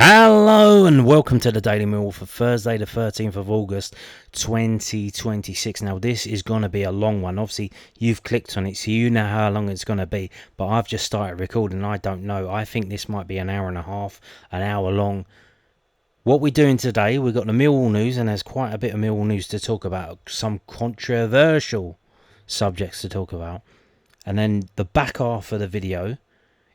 Hello and welcome to the Daily Millwall for Thursday the 13th of August 2026. Now this is going to be a long one. Obviously you've clicked on it so you know how long it's going to be, but I've just started recording and I don't know. I think this might be an hour and a half, an hour long. What we're doing today, we've got the Millwall news, and there's quite a bit of Millwall news to talk about, some controversial subjects to talk about, and then the back half of the video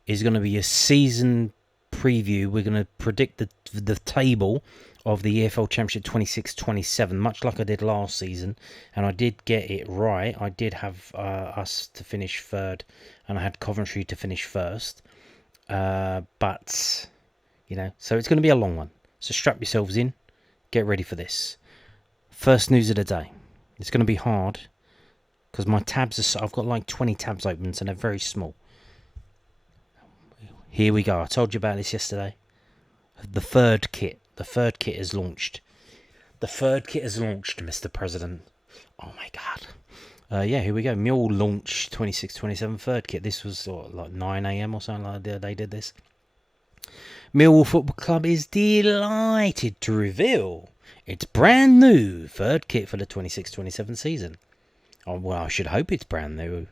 is going to be a season preview. We're going to predict the table of the EFL Championship 26-27, much like I did last season, and I did get it right. I did have us to finish third, and I had Coventry to finish first. But you know, so it's going to be a long one. So strap yourselves in, get ready for this. First news of the day. It's going to be hard because my tabs are. I've got like 20 tabs open, and they're very small. Here we go. I told you about this yesterday. The third kit. The third kit is launched. The third kit is launched, Mr. President. Oh my God. Yeah, here we go. Millwall launch 26-27 third kit. This was like 9 a.m. or something like that. They did this. Millwall Football Club is delighted to reveal its brand new third kit for the 26-27 season. Oh, well, I should hope it's brand new.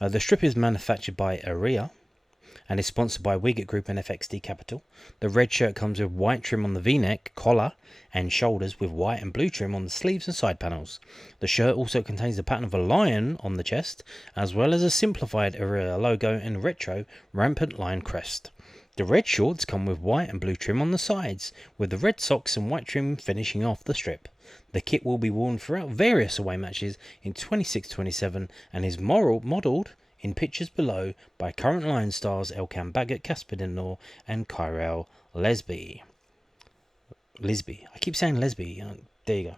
The strip is manufactured by Area and is sponsored by Wicket Group and FXD Capital. The red shirt comes with white trim on the V-neck, collar and shoulders, with white and blue trim on the sleeves and side panels. The shirt also contains the pattern of a lion on the chest, as well as a simplified Area logo and retro rampant lion crest. The red shorts come with white and blue trim on the sides, with the red socks and white trim finishing off the strip. The kit will be worn throughout various away matches in 26-27 and is modelled in pictures below by current Lion stars Elkan Baggett, Casper Dinor and Kyrell Lesby. I keep saying Lesby. There you go.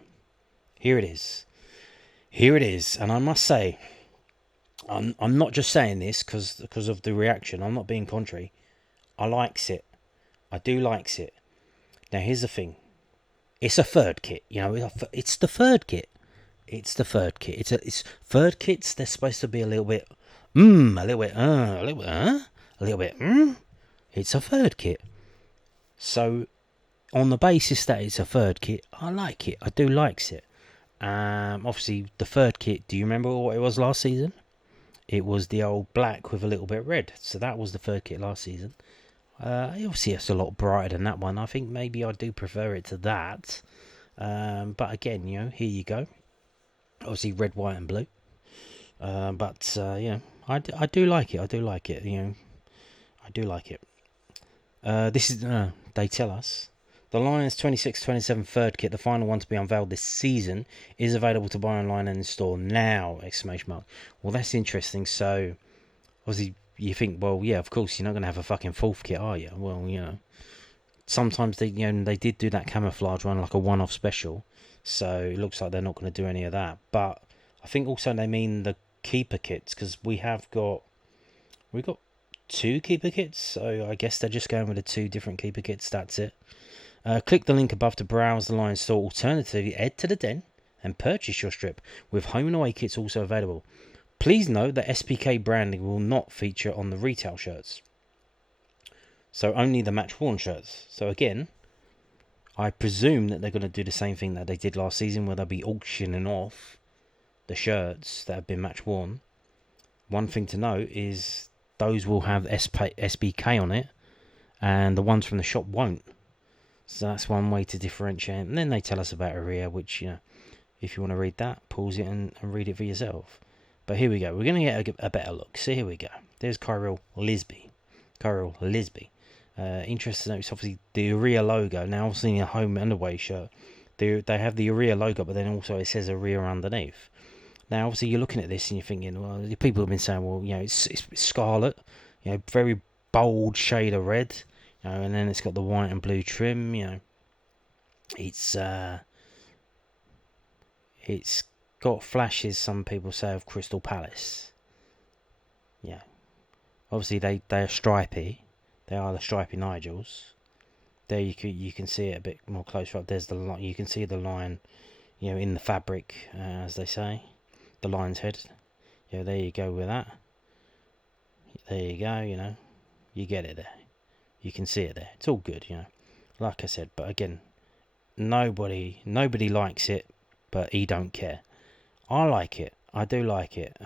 Here it is. Here it is. And I must say, I'm not just saying this because of the reaction. I'm not being contrary. I likes it. I do likes it. Now here's the thing. It's a third kit. You know, it's the third kit. It's the third kit. It's third kits. They're supposed to be a little bit. It's a third kit. So, on the basis that it's a third kit, I like it. I do likes it. Obviously, the third kit, do you remember what it was last season? It was the old black with a little bit of red. So that was the third kit last season. Obviously, it's a lot brighter than that one. I think maybe I do prefer it to that. But again, you know, here you go. Obviously, red, white and blue. But you know, I do like it. I do like it. You know, I do like it. This is they tell us the Lions 26-27 third kit, the final one to be unveiled this season, is available to buy online and in store now! Exclamation mark. Well, that's interesting. So obviously you think, well, yeah, of course you're not going to have a fucking fourth kit, are you? Well, you know, sometimes they did do that camouflage one like a one-off special, so it looks like they're not going to do any of that. But I think also they mean the keeper kits, because we've got 2 keeper kits, so I guess they're just going with the 2 different keeper kits. That's it. Click the link above to browse the Lions store. Alternatively, head to the den and purchase your strip, with home and away kits also available. Please note that SPK branding will not feature on the retail shirts, so only the match worn shirts. So again, I presume that they're going to do the same thing that they did last season, where they'll be auctioning off the shirts that have been match worn. One thing to note is those will have SBK on it, and the ones from the shop won't. So that's one way to differentiate. And then they tell us about Area, which, you know, if you want to read that, pause it and read it for yourself. But here we go. We're going to get a better look. So here we go. There's Kyrell Lesby. Interesting to note, it's obviously the Area logo. Now, obviously, in a home and away shirt, they have the Area logo, but then also it says Area underneath. Now, obviously, you're looking at this and you're thinking, well, people have been saying, well, you know, it's scarlet, you know, very bold shade of red, you know, and then it's got the white and blue trim, you know. It's got flashes, some people say, of Crystal Palace. Yeah. Obviously, they are stripy. They are the stripy Nigels. There you can see it a bit more closer up. There's the line. You can see the line, you know, in the fabric, as they say. The lion's head. Yeah, there you go with that. There you go, you know. You get it there. You can see it there. It's all good, you know. Like I said, but again, nobody likes it, but he don't care. I like it. I do like it.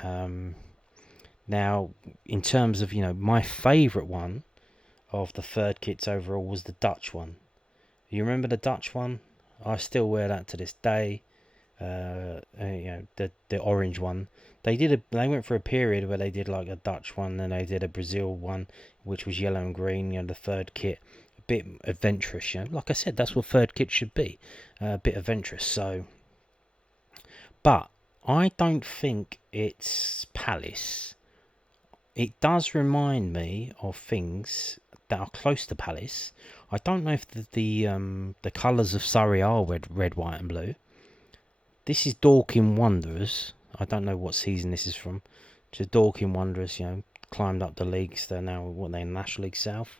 Now, in terms of, my favourite one of the third kits overall was the Dutch one. You remember the Dutch one? I still wear that to this day. The orange one. They went for a period where they did like a Dutch one, then they did a Brazil one, which was yellow and green. The third kit, a bit adventurous. Like I said, that's what third kit should be, a bit adventurous. So, but I don't think it's Palace. It does remind me of things that are close to Palace. I don't know if the colours of Surrey are red, white, and blue. This is Dorking Wanderers. I don't know what season this is from. Just Dorking Wanderers, climbed up the leagues. They're now in National League South.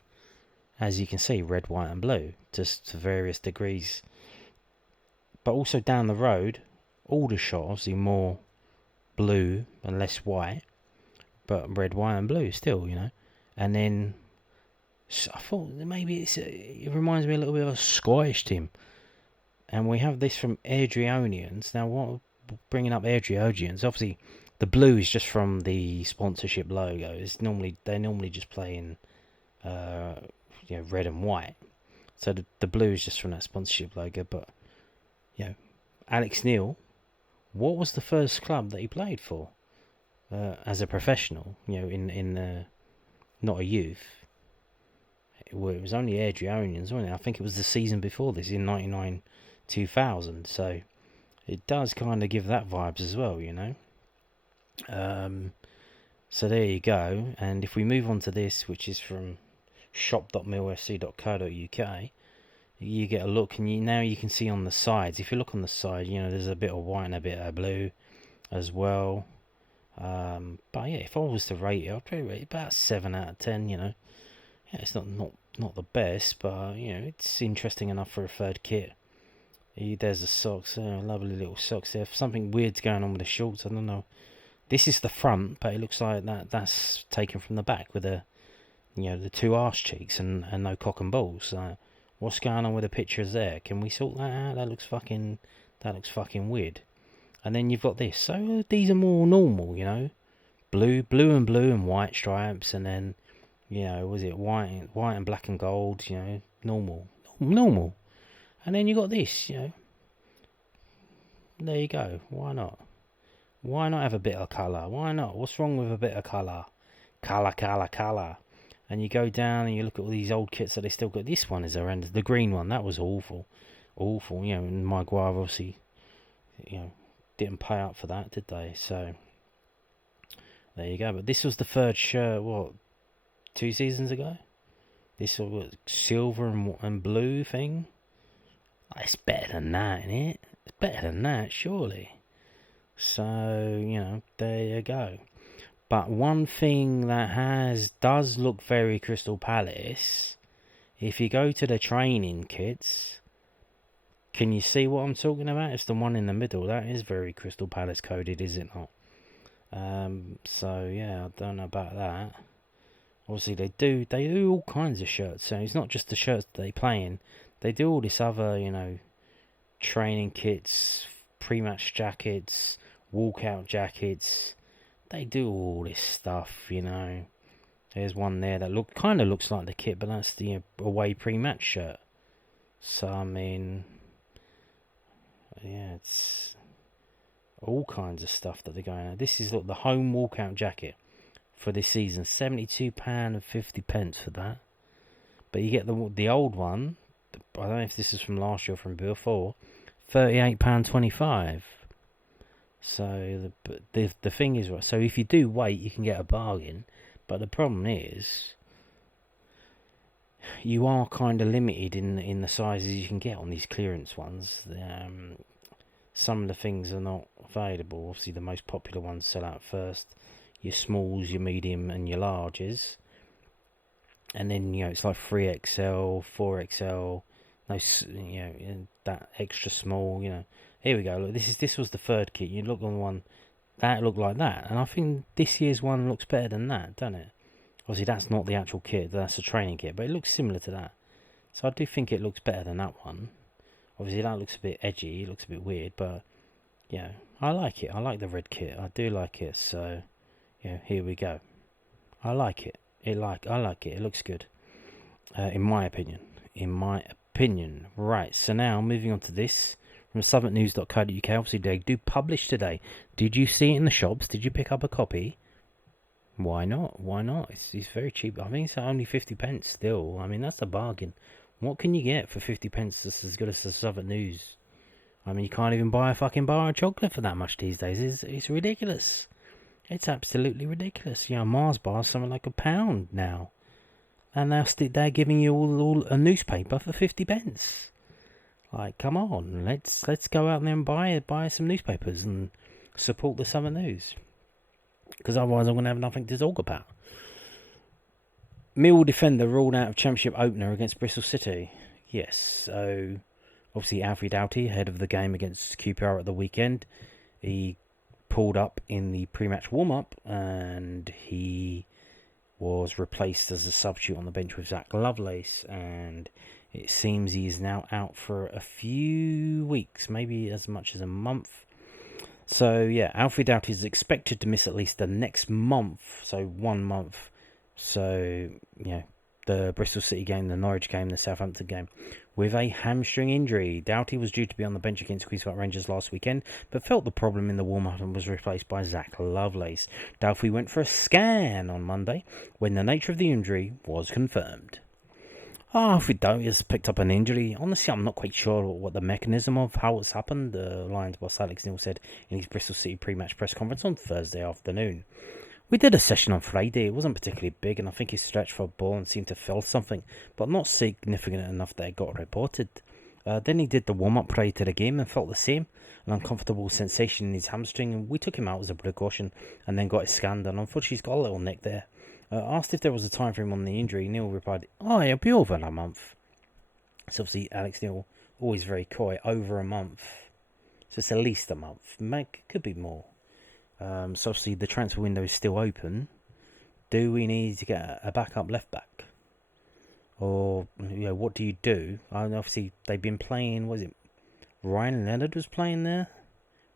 As you can see, red, white, and blue, just to various degrees. But also down the road, Aldershot, obviously more blue and less white, but red, white, and blue still, And then I thought maybe it reminds me a little bit of a Scottish team. And we have this from Adrionians. Now, what bringing up Adrionians? Obviously, the blue is just from the sponsorship logo. They normally just play in, red and white. So the blue is just from that sponsorship logo. But Alex Neil, what was the first club that he played for as a professional? In not a youth. It was only Adrionians, wasn't it? I think it was the season before this in 99-2000. So it does kind of give that vibes as well, So there you go. And if we move on to this, which is from shop.millfc.co.uk, you get a look, and now you can see on the sides. If you look on the side, there's a bit of white and a bit of blue as well. But yeah, if I was to rate it, I'd probably rate it about 7 out of 10. Yeah, it's not the best, but it's interesting enough for a third kit. There's the socks, lovely little socks there. Something weird's going on with the shorts. I don't know. This is the front, but it looks like that's taken from the back with the two arse cheeks and no cock and balls. What's going on with the pictures there? Can we sort that out? That looks fucking weird. And then you've got this. So these are more normal, blue and white stripes, and then was it white and black and gold? Normal. And then you got this. There you go. Why not? Why not have a bit of colour? Why not? What's wrong with a bit of colour? Colour. And you go down and you look at all these old kits that they still got. This one is horrendous. The green one, that was awful. And Maguire obviously, didn't pay up for that, did they? So, there you go. But this was the third shirt, 2 seasons ago? This was silver and blue thing? It's better than that, isn't it? It's better than that, surely. So, there you go. But one thing that does look very Crystal Palace, if you go to the training kits, can you see what I'm talking about? It's the one in the middle. That is very Crystal Palace coded, is it not? So yeah, I don't know about that. Obviously they do all kinds of shirts, so it's not just the shirts that they play in. They do all this other, training kits, pre-match jackets, walkout jackets. They do all this stuff, There's one there that kind of looks like the kit, but that's the away pre-match shirt. So I mean, yeah, it's all kinds of stuff that they're going at. This is the home walkout jacket for this season. £72.50 for that. But you get the old one. I don't know if this is from last year or from before. £38.25. So the thing is, right, so if you do wait, you can get a bargain, but the problem is you are kind of limited in the sizes you can get on these clearance ones. Some of the things are not available. Obviously the most popular ones sell out first, your smalls, your medium and your larges, and then it's like 3XL, 4XL, that extra small. Here we go. Look, this was the third kit. You look on the one that looked like that, and I think this year's one looks better than that, doesn't it? Obviously, that's not the actual kit. That's a training kit, but it looks similar to that. So I do think it looks better than that one. Obviously that looks a bit edgy, it looks a bit weird, but yeah, I like it. I like the red kit. I do like it. So yeah, here we go. I like it. I like it. It looks good. In my opinion. Right, so now moving on to this from southwarknews.co.uk. Obviously they do publish today. Did you see it in the shops? Did you pick up a copy? Why not? Why not? It's very cheap. I think it's only 50 pence still. I mean, that's a bargain. What can you get for 50 pence that's as good as the Southwark News? I mean, you can't even buy a fucking bar of chocolate for that much these days. It's ridiculous. It's absolutely ridiculous. You know, Mars bar's something like £1 now. And they're giving you all a newspaper for 50 pence. Like, come on, let's go out there and buy some newspapers and support the Southern News. Because otherwise I'm going to have nothing to talk about. Millwall defender ruled out of Championship opener against Bristol City. Yes, so obviously Alfie Doughty, ahead of the game against QPR at the weekend, he pulled up in the pre-match warm-up and he was replaced as a substitute on the bench with Zach Lovelace, and it seems he is now out for a few weeks, maybe as much as a month. So yeah, Alfie Doughty is expected to miss at least the next month, so 1 month. So yeah, the Bristol City game, the Norwich game, the Southampton game, with a hamstring injury. Doughty was due to be on the bench against Queen's Park Rangers last weekend, but felt the problem in the warm-up and was replaced by Zach Lovelace. Doughty went for a scan on Monday, when the nature of the injury was confirmed. Alfie Doughty has picked up an injury. Honestly, I'm not quite sure what the mechanism of how it's happened. The Lions boss Alex Neil said in his Bristol City pre-match press conference on Thursday afternoon. We did a session on Friday. It wasn't particularly big, and I think he stretched for a ball and seemed to feel something, but not significant enough that it got reported. Then he did the warm-up prior to the game and felt the same, an uncomfortable sensation in his hamstring, and we took him out as a precaution and then got it scanned, and unfortunately he's got a little nick there. Asked if there was a time frame on the injury, Neil replied, it'll be over in a month. So obviously Alex Neil, always very coy, over a month. So it's at least a month. Could be more. So obviously the transfer window is still open. Do we need to get a backup left back? Or, what do you do? Obviously they've been playing, was it Ryan Leonard was playing there?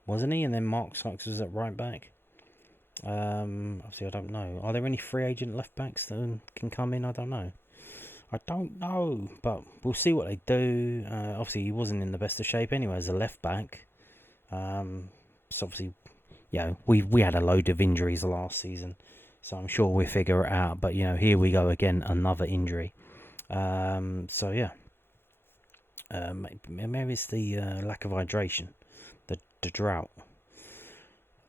Wasn't he? And then Mark Sykes was at right back. Obviously I don't know. Are there any free agent left backs that can come in? I don't know. But we'll see what they do. Obviously he wasn't in the best of shape anyway as a left back. So obviously, we had a load of injuries last season, so I'm sure we'll figure it out. But here we go again, another injury. So yeah, maybe it's the lack of hydration, the drought.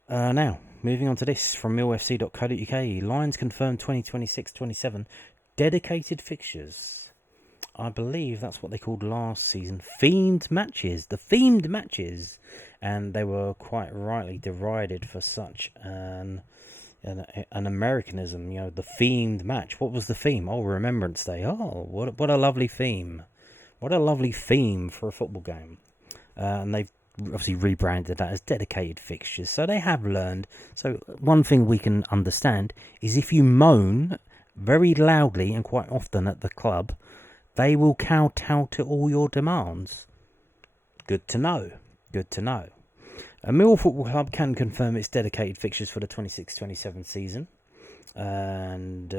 Now moving on to this from millfc.co.uk. Lions confirmed 2026-27 dedicated fixtures. I believe that's what they called last season. Themed matches. The themed matches. And they were quite rightly derided for such an Americanism. The themed match. What was the theme? Oh, Remembrance Day. Oh, what a lovely theme. What a lovely theme for a football game. And they've obviously rebranded that as dedicated fixtures. So they have learned. So one thing we can understand is if you moan very loudly and quite often at the club, they will kowtow to all your demands. Good to know. Millwall Football Club can confirm its dedicated fixtures for the 26-27 season. And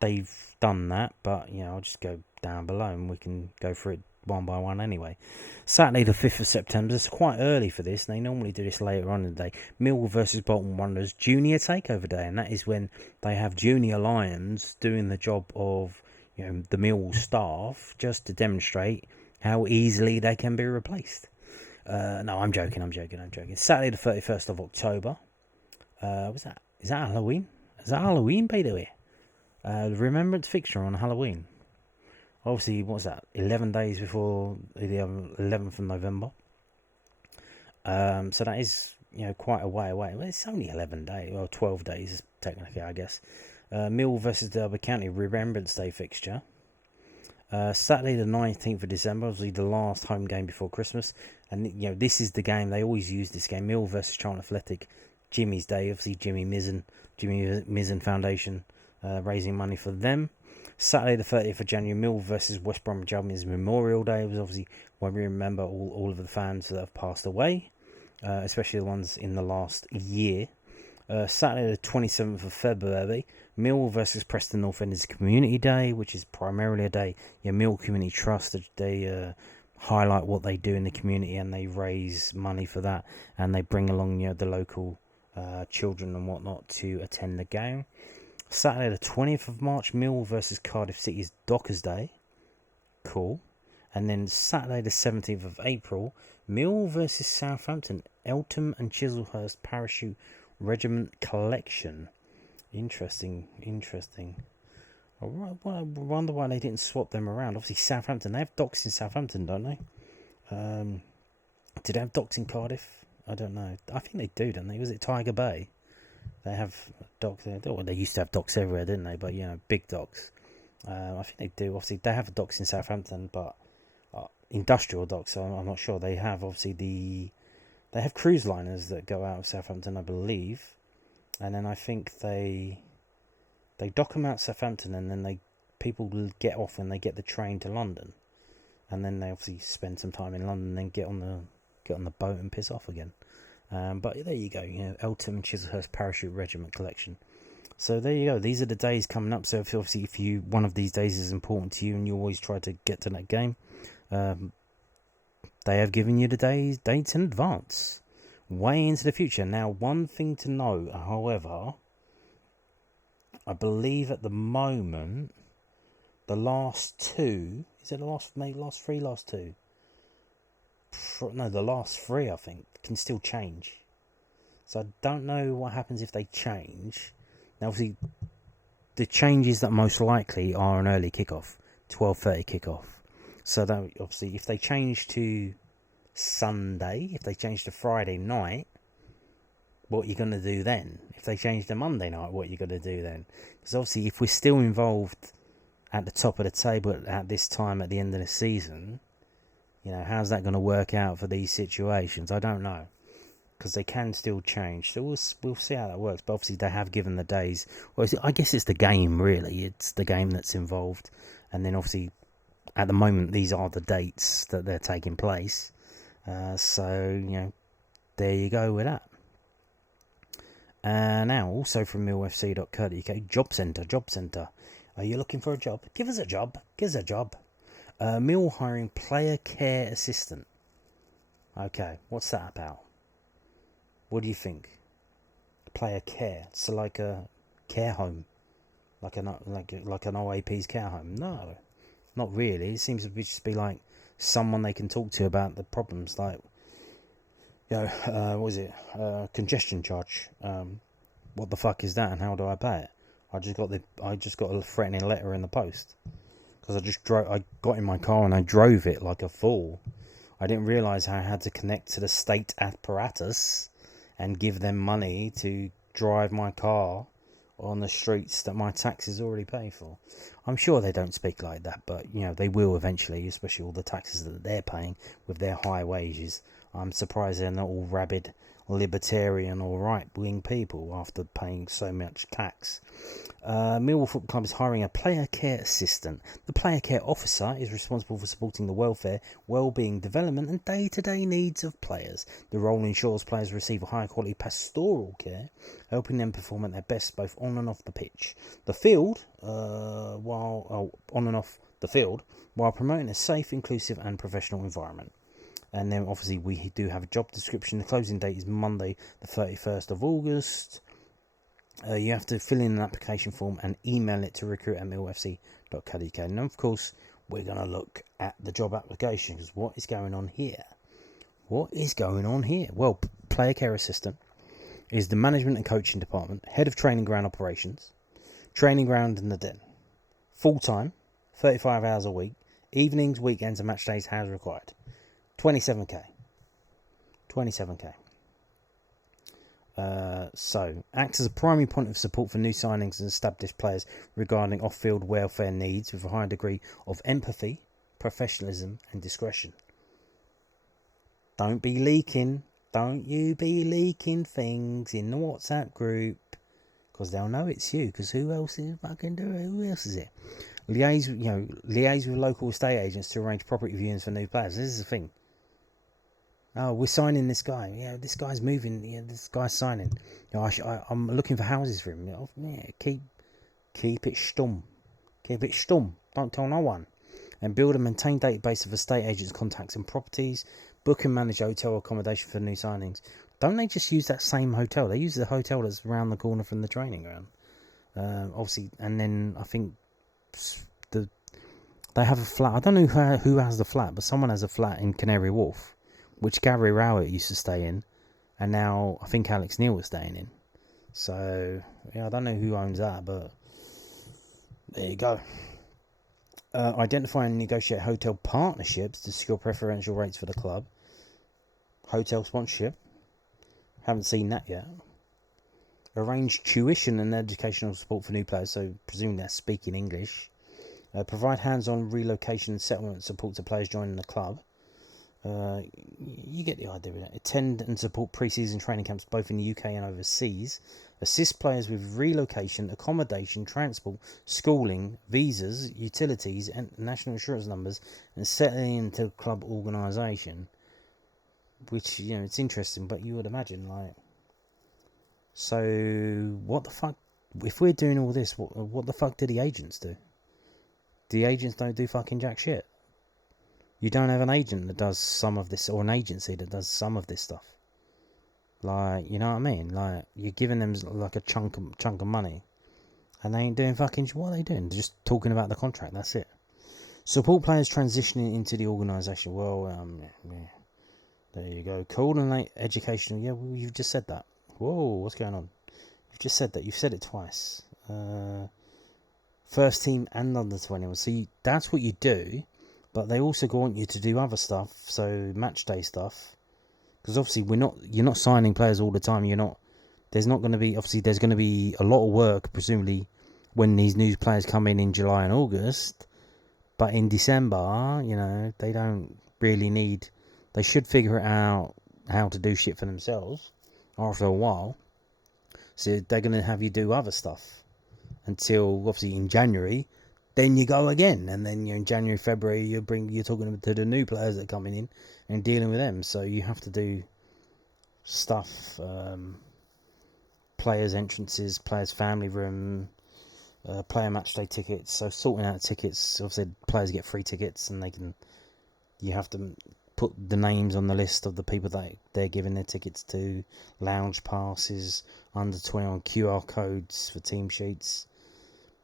they've done that. But, I'll just go down below and we can go through it one by one anyway. Saturday the 5th of September. It's quite early for this. They normally do this later on in the day. Millwall versus Bolton Wanderers Junior Takeover Day. And that is when they have junior Lions doing the job of the Millwall staff, just to demonstrate how easily they can be replaced. No, I'm joking. Saturday the 31st of October. Is that Halloween? Is that Halloween, by the way? Remembrance fixture on Halloween. Obviously, what's that? 11 days before the 11th of November. So that is, quite a way away. Well, it's only 11 days, or 12 days, technically, I guess. Millwall versus Derby County Remembrance Day fixture. Saturday the 19th of December, obviously the last home game before Christmas. And, this is the game, they always use this game. Millwall versus Charlton Athletic. Jimmy's Day, obviously Jimmy Mizzen Foundation, raising money for them. Saturday the 30th of January, Mill versus West Bromwich Albion is Memorial Day. It was obviously when we remember all of the fans that have passed away, especially the ones in the last year. Saturday the 27th of February, Mill versus Preston North End is Community Day, which is primarily a day. Mill Community Trust, they highlight what they do in the community and they raise money for that, and they bring along the local children and whatnot to attend the game. Saturday the 20th of March, Mill versus Cardiff City is Dockers Day. Cool. And then Saturday the 17th of April, Mill versus Southampton, Eltham and Chislehurst Parachute Regiment Collection. Interesting. I wonder why they didn't swap them around. Obviously Southampton, they have docks in Southampton, don't they? Do they have docks in Cardiff? I don't know. I think they do, don't they? Was it Tiger Bay? They have docks there. Well, they used to have docks everywhere, didn't they? But, big docks. I think they do. Obviously, they have docks in Southampton, but industrial docks, so I'm not sure. They have, obviously, they have cruise liners that go out of Southampton, I believe. And then I think they dock them out Southampton, and then people get off and they get the train to London. And then they obviously spend some time in London and then get on the boat and piss off again. But there you go, Eltham and Chislehurst Parachute Regiment Collection. So there you go. These are the days coming up. So if one of these days is important to you and you always try to get to that game, they have given you the dates in advance, way into the future. Now, one thing to know, however, I believe at the moment, the last two, is it the last two? No, the last three, I think, can still change. So I don't know what happens if they change. Now, obviously, the changes that most likely are an early kickoff, 12:30 kickoff. So that obviously, if they change to Sunday, if they change to Friday night, what are you going to do then? If they change to Monday night, what are you going to do then? Because obviously, if we're still involved at the top of the table at this time at the end of the season, how's that going to work out for these situations? I don't know, because they can still change. So we'll see how that works. But obviously, they have given the days. Well, I guess it's the game, really. It's the game that's involved. And then obviously, at the moment, these are the dates that they're taking place. So, there you go with that. Now, also from millfc.co.uk, Job Centre. Are you looking for a job? Give us a job. Mill hiring player care assistant. Okay, what's that about? What do you think? Player care. So like a care home, like an OAP's care home. No, not really. It seems to just be like someone they can talk to about the problems, like what is it? Congestion charge. What the fuck is that, and how do I pay it? I just got a threatening letter in the post because I got in my car and I drove it like a fool. I didn't realise how I had to connect to the state apparatus and give them money to drive my car on the streets that my taxes already pay for. I'm sure they don't speak like that, but they will eventually, especially all the taxes that they're paying with their high wages. I'm surprised they're not all rabid libertarian or right-wing people after paying so much tax. Millwall Football Club is hiring a player care assistant. The player care officer is responsible for supporting the welfare, well-being, development and day-to-day needs of players. The role ensures players receive a high-quality pastoral care, helping them perform at their best both on and off the pitch. While promoting a safe, inclusive and professional environment. And then obviously we do have a job description. The closing date is Monday the 31st of August. You have to fill in an application form and email it to recruit@millfc.co.uk. And of course, we're going to look at the job application, because what is going on here? Well, player care assistant is the management and coaching department, head of training ground operations, training ground in the den. Full-time, 35 hours a week, evenings, weekends and match days as required. 27k. So, acts as a primary point of support for new signings and established players regarding off-field welfare needs with a high degree of empathy, professionalism and discretion. Don't you be leaking things in the WhatsApp group, because they'll know it's you, because who else is it? liaise with local estate agents to arrange property viewings for new players. This is the thing. Oh, we're signing this guy. Yeah, this guy's moving. Yeah, this guy's signing. I'm looking for houses for him. Yeah, keep it stum. Keep it stum. Don't tell no one. And build and maintain database of estate agents' contacts and properties. Book and manage hotel accommodation for new signings. Don't they just use that same hotel? They use the hotel that's around the corner from the training ground. Obviously, and then I think they have a flat. I don't know who has the flat, but someone has a flat in Canary Wharf, which Gary Rowett used to stay in, and now I think Alex Neil is staying in. So yeah, I don't know who owns that, but there you go. Identify and negotiate hotel partnerships to secure preferential rates for the club. Hotel sponsorship. Haven't seen that yet. Arrange tuition and educational support for new players, so presumably that's speaking English. Provide hands-on relocation and settlement support to players joining the club. You get the idea of that. Attend and support pre-season training camps both in the UK and overseas. Assist players with relocation, accommodation, transport, schooling, visas, utilities, and national insurance numbers, and settling into club organisation. Which, it's interesting, but you would imagine, so what the fuck? If we're doing all this, what the fuck do the agents do? The agents don't do fucking jack shit. You don't have an agent that does some of this, or an agency that does some of this stuff. You know what I mean? You're giving them a chunk of money, and they ain't doing fucking. What are they doing? They're just talking about the contract. That's it. Support players transitioning into the organisation. Well, yeah. There you go. Coordinate educational. Yeah, well, you've just said that. Whoa, what's going on? You've just said that. You've said it twice. First team and under 21. So that's what you do. But they also want you to do other stuff, so match day stuff. Because obviously you're not signing players all the time. There's going to be a lot of work, presumably, when these new players come in July and August. But in December, they don't really need. They should figure out how to do shit for themselves after a while. So they're going to have you do other stuff until obviously in January. Then you go again, and then in January, February, you're talking to the new players that are coming in and dealing with them. So you have to do stuff, players' entrances, players' family room, player match day tickets. So sorting out tickets. Obviously, players get free tickets, and you have to put the names on the list of the people that they're giving their tickets to. Lounge passes, under 21 QR codes for team sheets.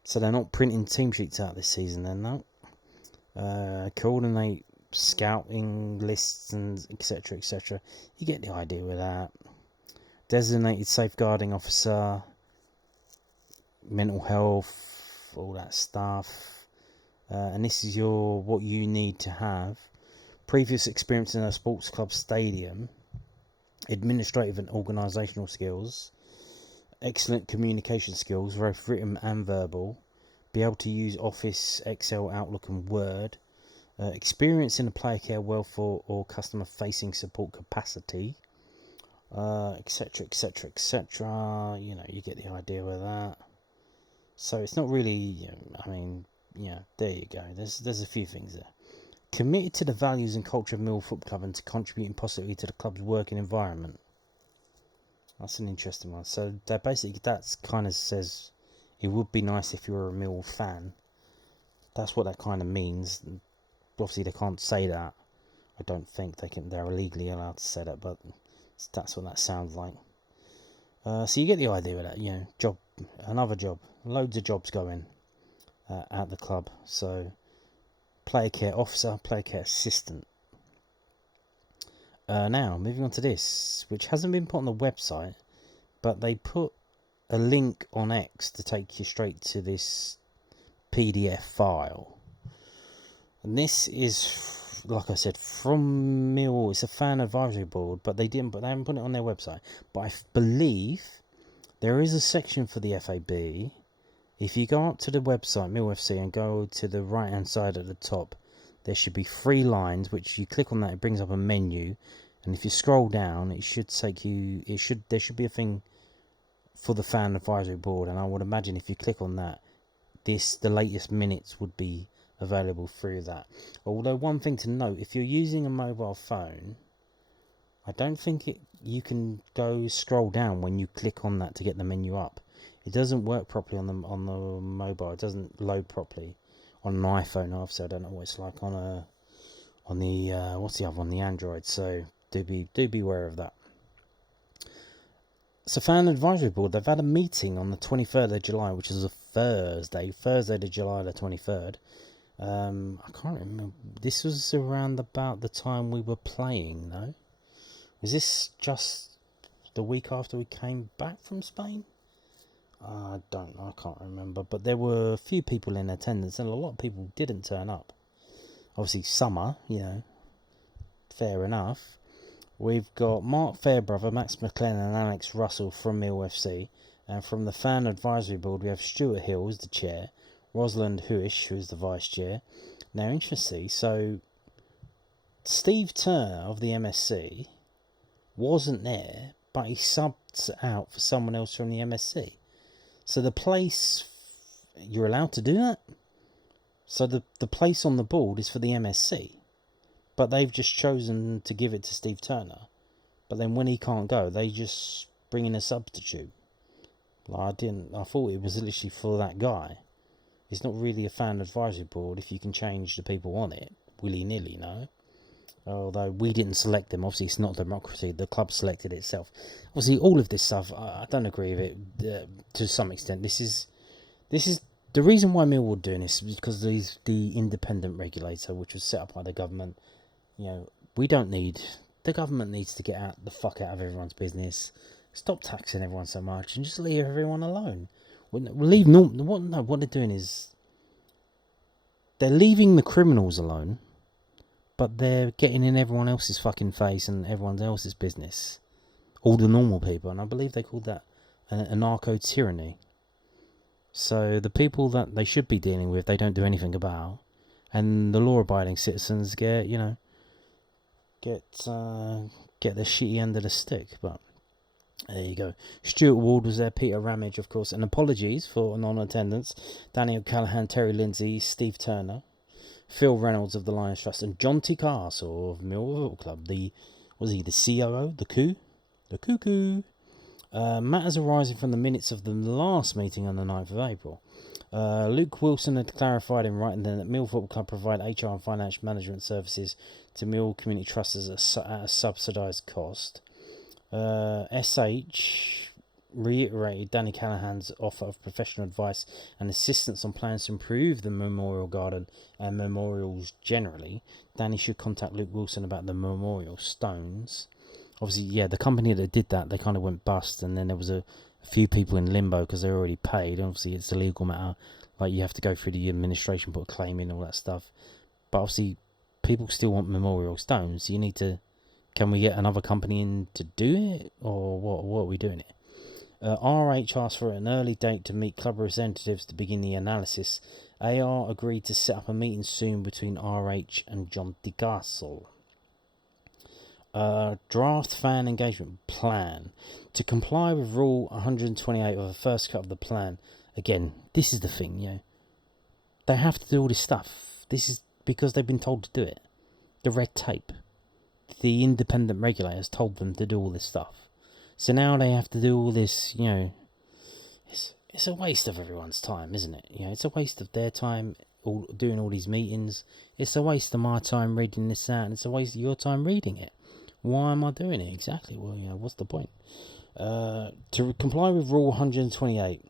So they're not printing team sheets out this season then, no. Coordinate scouting lists and etc, etc. You get the idea with that. Designated safeguarding officer, mental health, all that stuff. And this is what you need to have. Previous experience in a sports club stadium. Administrative and organisational skills. Excellent communication skills, both written and verbal. Be able to use Office, Excel, Outlook and Word. Experience in a player care, welfare or customer facing support capacity. Etc, etc, etc. You get the idea with that. So it's not really, there you go. There's a few things there. Committed to the values and culture of Millwall Football Club and to contributing positively to the club's working environment. That's an interesting one. So that kind of says it would be nice if you're a Millwall fan. That's what that kind of means. Obviously, they can't say that. I don't think they're illegally allowed to say that, but that's what that sounds like. So you get the idea of that. Another job, loads of jobs going at the club. So player care officer, player care assistant. Now, moving on to this, which hasn't been put on the website, but they put a link on X to take you straight to this PDF file. And this is, like I said, from Millwall. It's a fan advisory board, but they haven't put it on their website. But I believe there is a section for the FAB. If you go up to the website, Millwall FC, and go to the right-hand side at the top, there should be 3 lines, which you click on that, it brings up a menu. And if you scroll down, it should take you. There should be a thing for the fan advisory board, and I would imagine if you click on that, the latest minutes would be available through that. Although one thing to note, if you're using a mobile phone, I don't think you can go scroll down when you click on that to get the menu up. It doesn't work properly on the mobile. It doesn't load properly on an iPhone. Obviously, I don't know what it's like on the what's the other one, the Android. So do be aware of that. So, Fan Advisory Board, they've had a meeting on the 23rd of July, which is a Thursday to July the 23rd. I can't remember. This was around about the time we were playing, no? Was this just the week after we came back from Spain? I don't know, I can't remember. But there were a few people in attendance, and a lot of people didn't turn up. Obviously, summer, fair enough. We've got Mark Fairbrother, Max McLennan and Alex Russell from Mill FC. And from the Fan Advisory Board, we have Stuart Hill as the chair, Rosalind Huish, who is the vice chair. Now, interestingly, so Steve Turner of the MSC wasn't there, but he subbed out for someone else from the MSC. So the place, you're allowed to do that? So the place on the board is for the MSC. But they've just chosen to give it to Steve Turner. But then when he can't go, they just bring in a substitute. I thought it was literally for that guy. It's not really a fan advisory board if you can change the people on it willy-nilly, no? Although we didn't select them. Obviously, it's not democracy. The club selected itself. Obviously, all of this stuff, I don't agree with it to some extent. This is the reason why Millwall are doing this is because there's the independent regulator, which was set up by the government. The government needs to get the fuck out of everyone's business, stop taxing everyone so much, and just leave everyone alone. What they're doing is they're leaving the criminals alone, but they're getting in everyone else's fucking face and everyone else's business. All the normal people, and I believe they called that anarcho-tyranny. So the people that they should be dealing with, they don't do anything about, and the law-abiding citizens get their shitty end of the stick. But there you go. Stuart Ward was there, Peter Ramage, of course, and apologies for non-attendance. Danny O'Callaghan, Terry Lindsay, Steve Turner, Phil Reynolds of the Lions Trust, and John T. Castle of Millwall Football Club. The COO, the cuckoo. Matters arising from the minutes of the last meeting on the 9th of April. Luke Wilson had clarified in writing then that Millwall Football Club provide HR and financial management services to Millwall Community Trusts at a subsidised cost. SH reiterated Danny Callahan's offer of professional advice and assistance on plans to improve the memorial garden and memorials generally. Danny should contact Luke Wilson about the memorial stones. Obviously, the company that did that, they kind of went bust, and then there was a few people in limbo because they already paid. Obviously, it's a legal matter. Like, you have to go through the administration, put a claim in, all that stuff. But obviously, people still want memorial stones. You need to... Can we get another company in to do it? Or what are we doing it? RH asked for an early date to meet club representatives to begin the analysis. AR agreed to set up a meeting soon between RH and John de Castle. Draft fan engagement plan. To comply with Rule 128 of the first cut of the plan. Again, this is the thing, They have to do all this stuff. This is because they've been told to do it. The red tape. The independent regulators told them to do all this stuff. So now they have to do all this, It's a waste of everyone's time, isn't it? It's a waste of their time doing all these meetings. It's a waste of my time reading this out, and it's a waste of your time reading it. Why am I doing it? Exactly. Well, what's the point? To comply with Rule 128.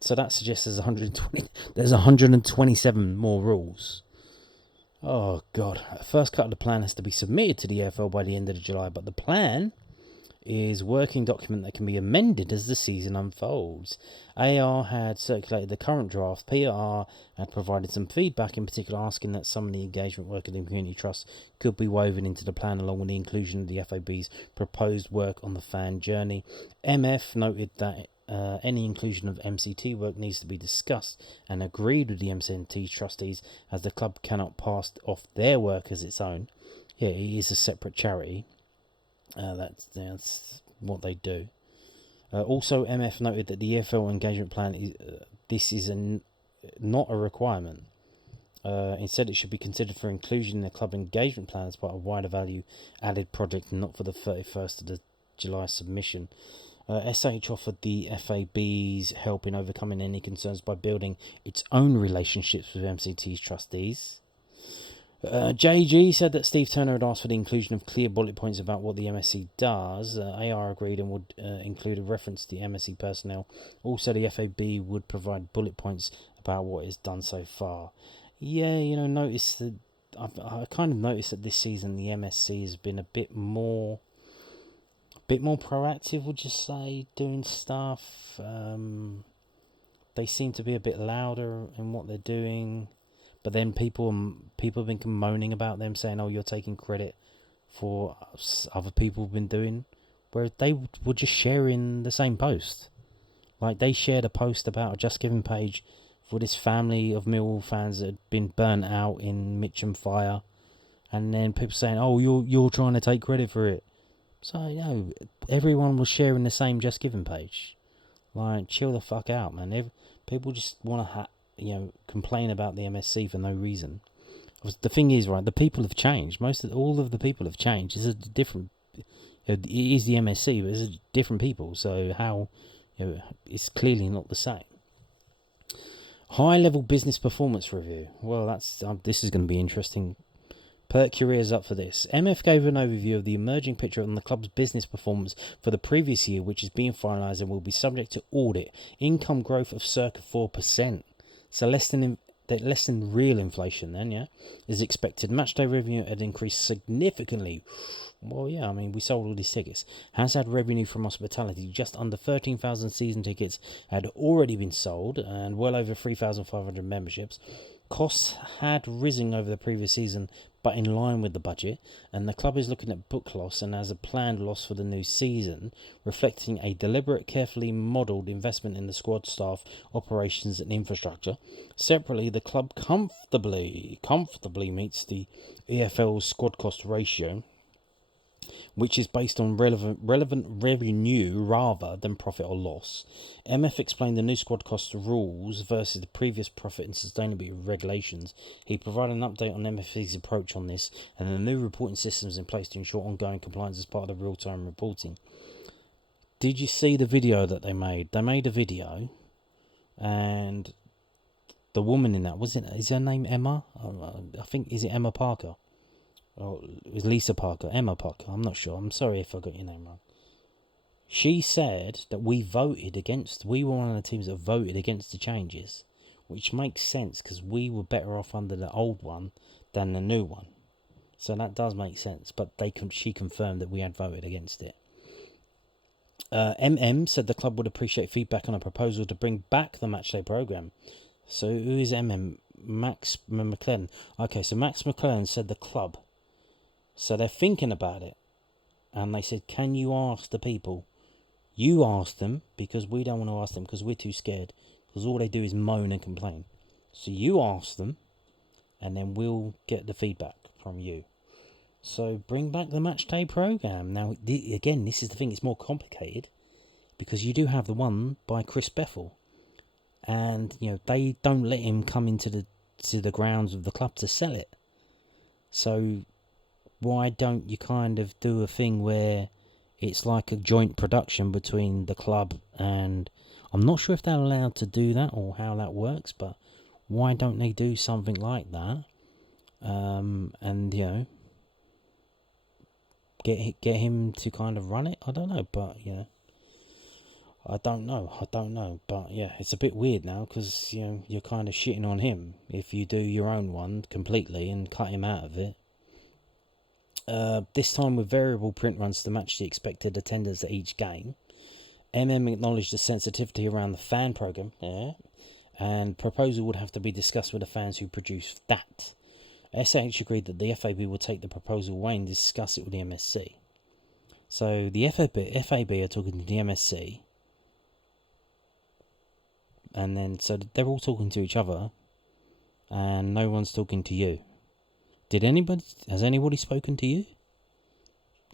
So that suggests there's 127 more rules. Oh, God. First cut of the plan has to be submitted to the EFL by the end of July, but the plan is a working document that can be amended as the season unfolds. AR had circulated the current draft. PR had provided some feedback, in particular asking that some of the engagement work of the Community Trust could be woven into the plan along with the inclusion of the FAB's proposed work on the fan journey. MF noted that any inclusion of MCT work needs to be discussed and agreed with the MCT trustees, as the club cannot pass off their work as its own. It is a separate charity. That's what they do. Also, MF noted that the EFL engagement plan not a requirement. Instead, it should be considered for inclusion in the club engagement plan as part of a wider value added project, and not for the 31st of the July submission. SH offered the FAB's help in overcoming any concerns by building its own relationships with MCT's trustees. JG said that Steve Turner had asked for the inclusion of clear bullet points about what the MSC does. AR agreed and would include a reference to the MSC personnel. Also, the FAB would provide bullet points about what is done so far. Yeah, notice that I kind of noticed that this season the MSC has been a bit more proactive, would you say, doing stuff. They seem to be a bit louder in what they're doing. But then people have been moaning about them, saying, "Oh, you're taking credit for other people have been doing," where they were just sharing the same post. Like, they shared a post about a Just Giving page for this family of Millwall fans that had been burnt out in Mitcham Fire, and then people saying, "Oh, you're trying to take credit for it." So everyone was sharing the same Just Giving page. Like, chill the fuck out, man. People just want to complain about the MSC for no reason. The thing is, right, the people have changed. All of the people have changed. It's a different. It is the MSC, but it's different people. So how, it's clearly not the same. High level business performance review. Well, this is going to be interesting. Perk your ears up for this. MF gave an overview of the emerging picture on the club's business performance for the previous year, which is being finalised and will be subject to audit. Income growth of circa 4%. So less than real inflation then, yeah, is expected. Matchday revenue had increased significantly. Well, yeah, I mean, we sold all these tickets. Has had revenue from hospitality. Just under 13,000 season tickets had already been sold, and well over 3,500 memberships. Costs had risen over the previous season, but in line with the budget, and the club is looking at book loss and has a planned loss for the new season, reflecting a deliberate, carefully modelled investment in the squad, staff, operations and infrastructure. Separately, the club comfortably meets the EFL squad cost ratio, which is based on relevant revenue rather than profit or loss. MF explained the new squad cost rules versus the previous profit and sustainability regulations. He provided an update on MF's approach on this and the new reporting systems in place to ensure ongoing compliance as part of the real-time reporting. Did you see the video that they made? They made a video, and the woman in that, is her name Emma? I think, is it Emma Parker? Oh, it was Lisa Parker, Emma Parker, I'm not sure. I'm sorry if I got your name wrong. She said that we were one of the teams that voted against the changes, which makes sense because we were better off under the old one than the new one. So that does make sense, but she confirmed that we had voted against it. MM said the club would appreciate feedback on a proposal to bring back the matchday programme. So who is MM? Max McLaren. Okay, so Max McLaren said the club. So they're thinking about it. And they said, can you ask the people? You ask them, because we don't want to ask them, because we're too scared. Because all they do is moan and complain. So you ask them, and then we'll get the feedback from you. So bring back the matchday programme. Now, again, this is the thing, it's more complicated. Because you do have the one by Chris Bethel. And, they don't let him come into the grounds of the club to sell it. So why don't you kind of do a thing where it's like a joint production between the club and... I'm not sure if they're allowed to do that or how that works, but why don't they do something like that? And, get him to kind of run it? I don't know, but, I don't know, but yeah, it's a bit weird now because, you're kind of shitting on him if you do your own one completely and cut him out of it. This time with variable print runs to match the expected attendance at each game. MM acknowledged the sensitivity around the fan programme, and proposal would have to be discussed with the fans who produced that. SH agreed that the FAB would take the proposal away and discuss it with the MSC. So the FAB are talking to the MSC, and then so they're all talking to each other, and no one's talking to you. Has anybody spoken to you?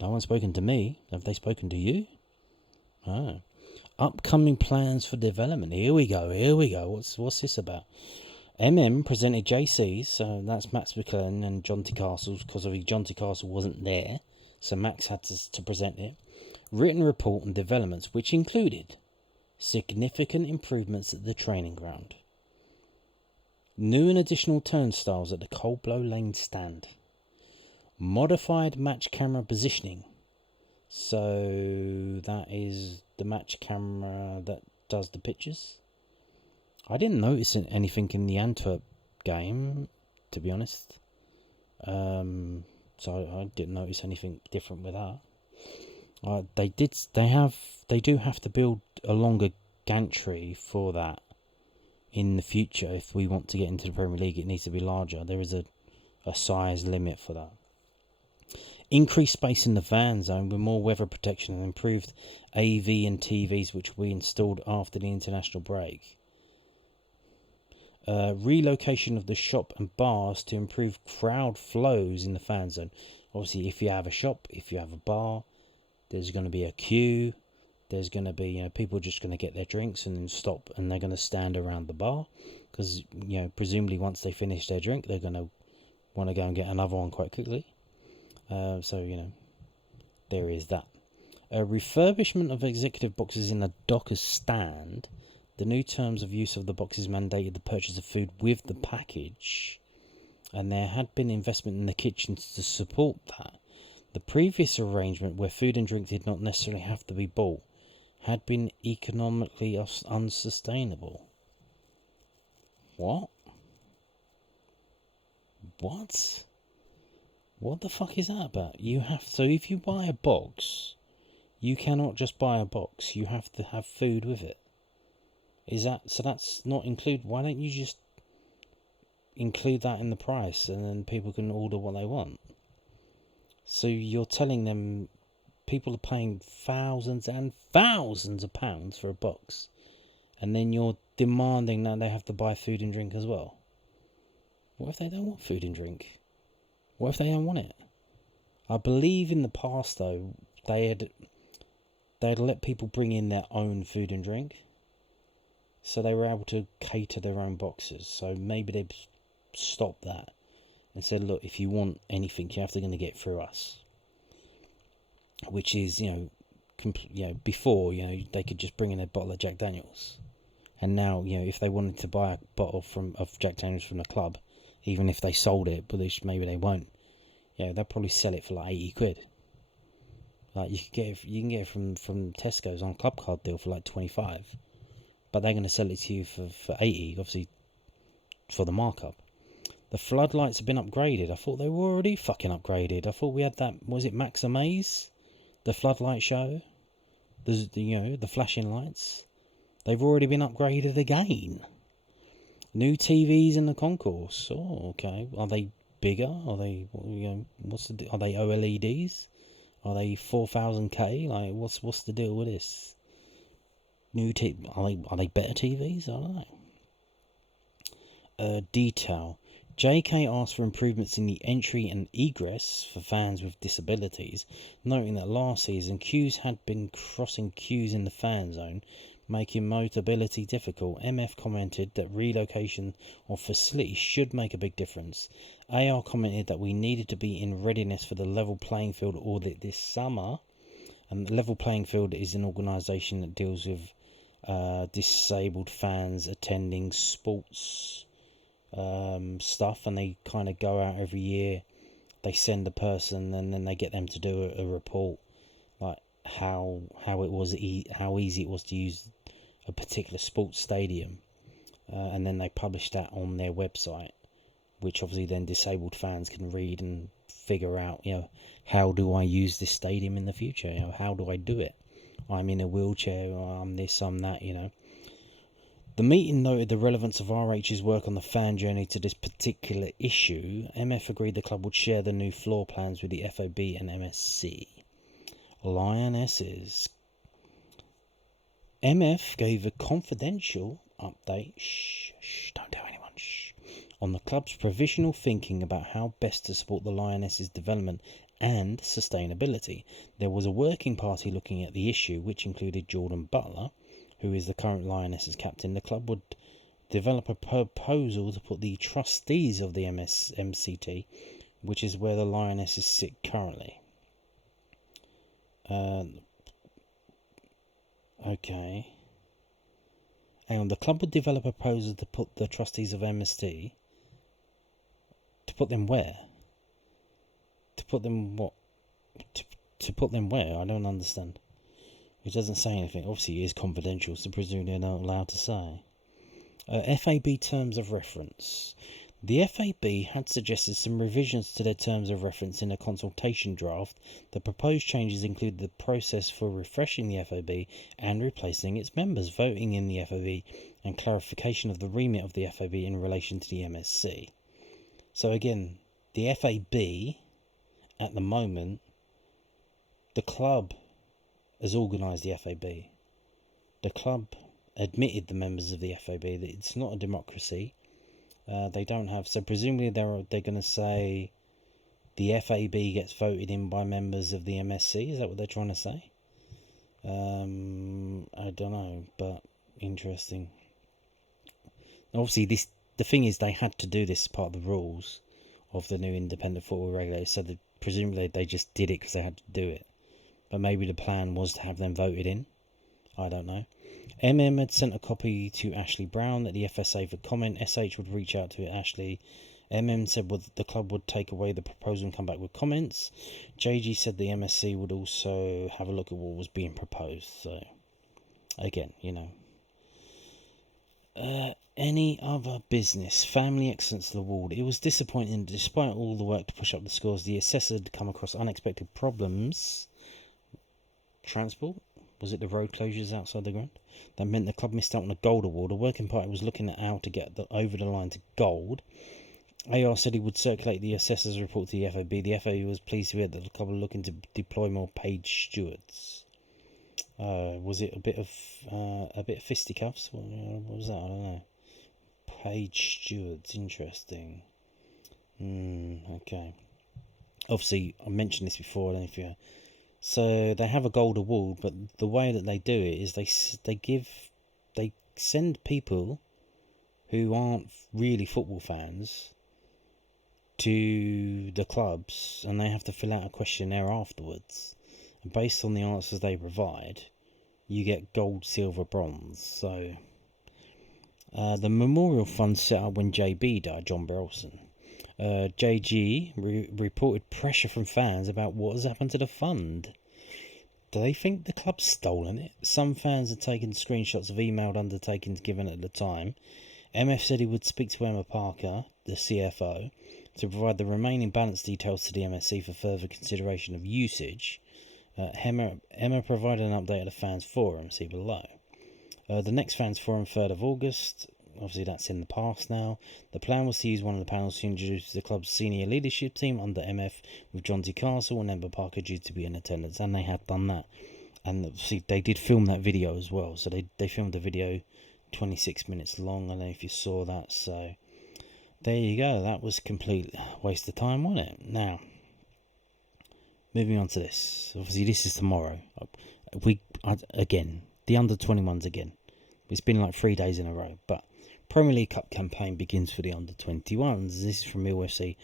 No one's spoken to me. Have they spoken to you? Oh. Upcoming plans for development. Here we go. What's this about? presented JCs, so that's Max McClellan and John T. Castles, because obviously John T. Castle wasn't there, so Max had to present it. Written report on developments, which included significant improvements at the training ground, new and additional turnstiles at the Coldblow Lane stand, modified match camera positioning. So that is the match camera that does the pictures. I didn't notice anything in the Antwerp game, to be honest. So I didn't notice anything different with that. They do have to build a longer gantry for that in the future. If we want to get into the Premier League, it needs to be larger. There is a size limit for that. Increased space in the fan zone with more weather protection and improved AV and TVs, which we installed after the international break. Relocation of the shop and bars to improve crowd flows in the fan zone. Obviously, if you have a shop, if you have a bar, there's going to be a queue. There's going to be, people just going to get their drinks and then stop, and they're going to stand around the bar because, presumably once they finish their drink, they're going to want to go and get another one quite quickly. So, there is that. Refurbishment of executive boxes in the Dockers stand. The new terms of use of the boxes mandated the purchase of food with the package, and there had been investment in the kitchens to support that. The previous arrangement, where food and drink did not necessarily have to be bought, had been economically unsustainable. What? What the fuck is that about? So if you buy a box, you cannot just buy a box, you have to have food with it. So that's not included. Why don't you just include that in the price and then people can order what they want? So you're telling them people are paying thousands and thousands of pounds for a box, and then you're demanding that they have to buy food and drink as well. What if they don't want food and drink? What if they don't want it? I believe in the past, though, they'd let people bring in their own food and drink, so they were able to cater their own boxes. So maybe they'd stop that and said, look, if you want anything, you have to going to get through us. Which is, before, they could just bring in a bottle of Jack Daniels. And now, if they wanted to buy a bottle of Jack Daniels from the club, even if they sold it, but maybe they won't, they'll probably sell it for like 80 quid. Like you can get it from Tesco's on club card deal for like 25. But they're going to sell it to you for 80, obviously, for the markup. The floodlights have been upgraded. I thought they were already fucking upgraded. I thought we had that, was it Max Amaze? The floodlight show? The flashing lights? They've already been upgraded again. New TVs in the concourse. Oh, okay. Are they bigger? Are they, are they OLEDs? Are they 4000K? Like, what's the deal with this? Are they better TVs? I don't know. Detail. JK asked for improvements in the entry and egress for fans with disabilities, noting that last season queues had been crossing queues in the fan zone, making mobility difficult. MF commented that relocation of facilities should make a big difference. AR commented that we needed to be in readiness for the level playing field audit this summer, and the level playing field is an organisation that deals with disabled fans attending sports stuff, and they kind of go out every year. They send a person, and then they get them to do a report, like how easy it was to use a particular sports stadium, and then they publish that on their website, which obviously then disabled fans can read and figure out, how do I use this stadium in the future? How do I do it? I'm in a wheelchair, or I'm this, I'm that, The meeting noted the relevance of RH's work on the fan journey to this particular issue. MF agreed the club would share the new floor plans with the FAB and MSC. Lionesses. MF gave a confidential update, don't tell anyone, on the club's provisional thinking about how best to support the Lionesses' development and sustainability. There was a working party looking at the issue, which included Jordan Butler, who is the current Lionesses captain. The club would develop a proposal to put the trustees of the MCT, which is where the Lionesses sit currently. Okay. Hang on, the club would develop a proposal to put the trustees of MST. To put them where? To put them what? To put them where? I don't understand. It doesn't say anything. Obviously, it is confidential, so presumably they're not allowed to say. FAB terms of reference. The FAB had suggested some revisions to their terms of reference in a consultation draft. The proposed changes include the process for refreshing the FAB and replacing its members, voting in the FAB, and clarification of the remit of the FAB in relation to the MSC. So again, the FAB, at the moment, the club has organised the FAB. The club admitted the members of the FAB that it's not a democracy. They don't have, so presumably they're going to say the FAB gets voted in by members of the MSC. Is that what they're trying to say? I don't know, but interesting. Obviously, the thing is, they had to do this as part of the rules of the new independent football regulator, so presumably they just did it because they had to do it. But maybe the plan was to have them voted in. I don't know. had sent a copy to Ashley Brown at the FSA for comment. SH would reach out to Ashley. said the club would take away the proposal and come back with comments. JG said the MSC would also have a look at what was being proposed. So, again, any other business? Family Excellence Award. It was disappointing. Despite all the work to push up the scores, the assessor had come across unexpected problems. Transport? Was it the road closures outside the ground? That meant the club missed out on a gold award. A working party was looking at how to get over the line to gold. AR said he would circulate the assessor's report to the FAB. The FAB was pleased to hear that the club were looking to deploy more paid stewards. Was it a bit of fisticuffs? What was that? I don't know. Paid stewards, interesting. Okay. Obviously, I mentioned this before. I don't know if you. So they have a gold award, but the way that they do it is they send people who aren't really football fans to the clubs, and they have to fill out a questionnaire afterwards. And based on the answers they provide, you get gold, silver, bronze. So the memorial fund set up when JB died, John Berylson. JG reported pressure from fans about what has happened to the fund. Do they think the club's stolen it? Some fans had taken screenshots of emailed undertakings given at the time. MF said he would speak to Emma Parker, the CFO, to provide the remaining balance details to the MSC for further consideration of usage. Emma provided an update at the fans forum, see below. The next fans forum, 3rd of August. Obviously, that's in the past now. The plan was to use one of the panels to introduce the club's senior leadership team under MF, with John D. Castle and Emma Parker due to be in attendance, and they have done that. And obviously, they did film that video as well. So they filmed a video 26 minutes long. I don't know if you saw that. So there you go. That was a complete waste of time, wasn't it? Now, moving on to this. Obviously, this is tomorrow. Again, the under-21s again. It's been like 3 days in a row, but Premier League Cup campaign begins for the under-21s. This is from millfc.co.uk.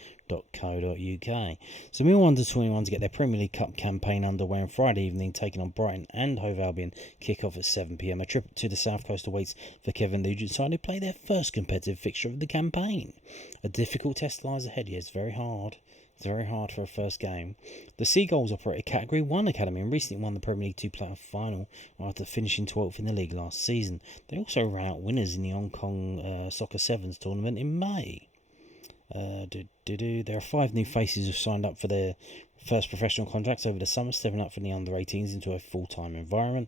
So Mill under-21s get their Premier League Cup campaign underway on Friday evening, taking on Brighton and Hove Albion. Kick-off at 7 p.m. A trip to the South Coast awaits for Kevin Nugent's side to play their first competitive fixture of the campaign. A difficult test lies ahead here. It's very hard. It's very hard for a first game. The Seagulls operate a Category 1 academy and recently won the Premier League 2 playoff final after finishing 12th in the league last season. They also were out winners in the Hong Kong Soccer Sevens tournament in May. There are 5 new faces who signed up for their first professional contracts over the summer, stepping up from the under-18s into a full-time environment.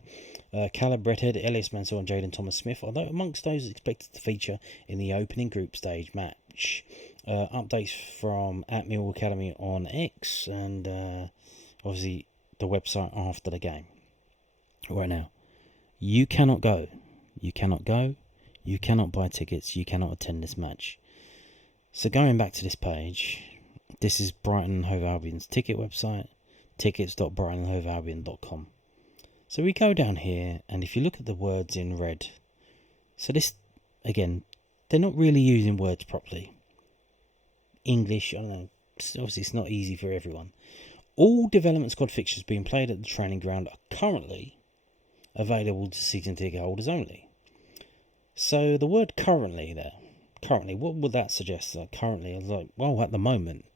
Caleb Redhead, Elias Mansell and Jaden Thomas-Smith, although amongst those expected to feature in the opening group stage match. Updates from at Millwall Academy on X and obviously the website after the game. Right now, you cannot go. You cannot buy tickets. You cannot attend this match. So going back to this page, this is Brighton and Hove Albion's ticket website, tickets.brightonandhovealbion.com. So we go down here, and if you look at the words in red, so this, again, they're not really using words properly. English, I don't know, obviously it's not easy for everyone. All development squad fixtures being played at the training ground are currently available to season ticket holders only. So the word currently there, currently, what would that suggest? Like currently, I was like, well, at the moment.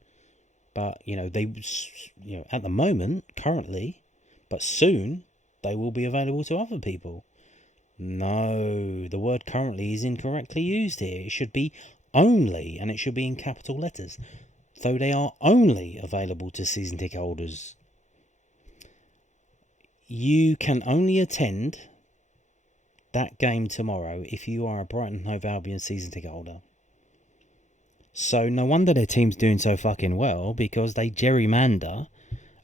But, at the moment, currently, but soon, they will be available to other people. No, the word currently is incorrectly used here. It should be only, and it should be in capital letters. Though they are only available to season ticket holders. You can only attend that game tomorrow if you are a Brighton and Hove Albion season ticket holder. So no wonder their team's doing so fucking well, because they gerrymander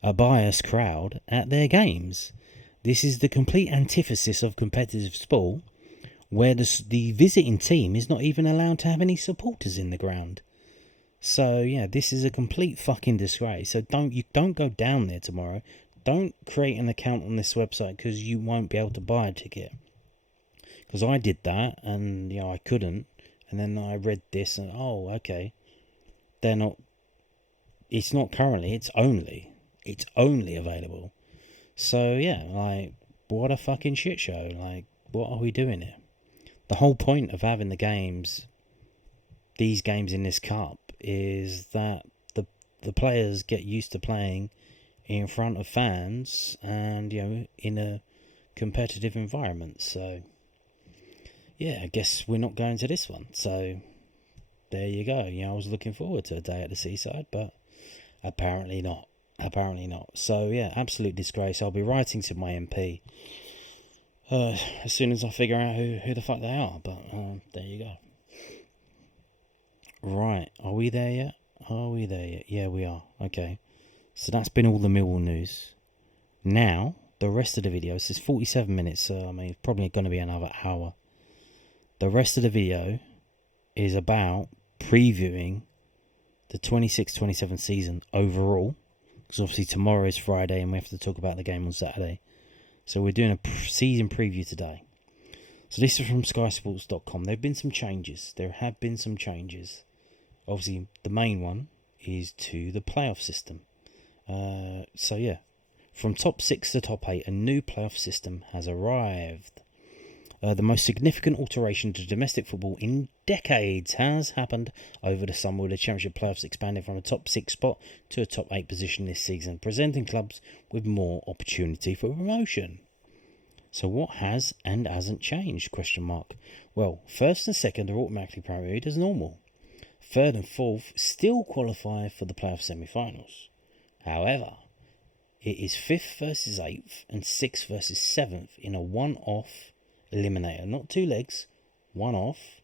a biased crowd at their games. This is the complete antithesis of competitive sport, where the visiting team is not even allowed to have any supporters in the ground. So yeah, this is a complete fucking disgrace. So don't go down there tomorrow. Don't create an account on this website, because you won't be able to buy a ticket. Because I did that, and I couldn't. And then I read this, and okay, they're not. It's not currently. It's only available. So yeah, like, what a fucking shit show. Like, what are we doing here? The whole point of having these games in this cup, is that the players get used to playing in front of fans and in a competitive environment. So yeah, I guess we're not going to this one. So there you go. I was looking forward to a day at the seaside, but apparently not. So yeah, absolute disgrace. I'll be writing to my MP as soon as I figure out who the fuck they are. But there you go. Right, are we there yet? Yeah, we are. Okay, so that's been all the Millwall news. Now, the rest of the video, this is 47 minutes, so it's probably going to be another hour. The rest of the video is about previewing the 26-27 season overall, because obviously tomorrow is Friday and we have to talk about the game on Saturday. So we're doing a season preview today. So this is from skysports.com. There have been some changes. Obviously, the main one is to the playoff system. So yeah, from top 6 to top 8, a new playoff system has arrived. The most significant alteration to domestic football in decades has happened over the summer, with the Championship playoffs expanding from a top 6 spot to a top 8 position this season, presenting clubs with more opportunity for promotion. So what has and hasn't changed? Well, first and second are automatically promoted as normal. Third and fourth still qualify for the playoff semi-finals. However, it is 5th versus 8th and 6th versus 7th in a one-off eliminator. Not 2 legs, one off.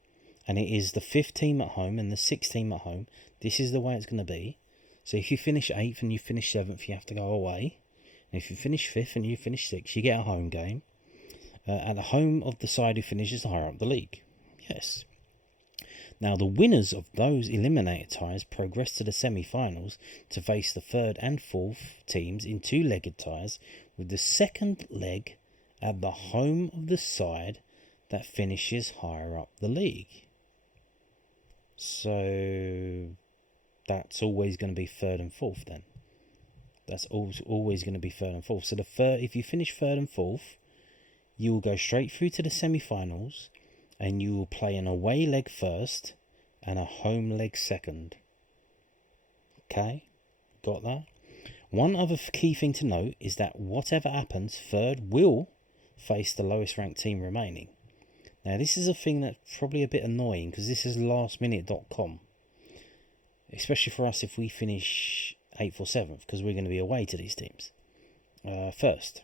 And it is the 5th team at home and the 6th team at home. This is the way it's going to be. So if you finish 8th and you finish 7th, you have to go away. And if you finish 5th and you finish 6th, you get a home game. At the home of the side who finishes higher up the league. Yes. Now, the winners of those eliminator ties progress to the semi-finals to face the 3rd and 4th teams in 2-legged ties, with the second leg at the home of the side that finishes higher up the league. So that's always going to be 3rd and 4th then. That's always going to be 3rd and 4th. So if you finish 3rd and 4th, you will go straight through to the semi-finals, and you will play an away leg first and a home leg second. Okay, got that? One other key thing to note is that whatever happens, 3rd will face the lowest ranked team remaining. Now, this is a thing that's probably a bit annoying, because this is lastminute.com. Especially for us if we finish 8th or 7th, because we're going to be away to these teams first.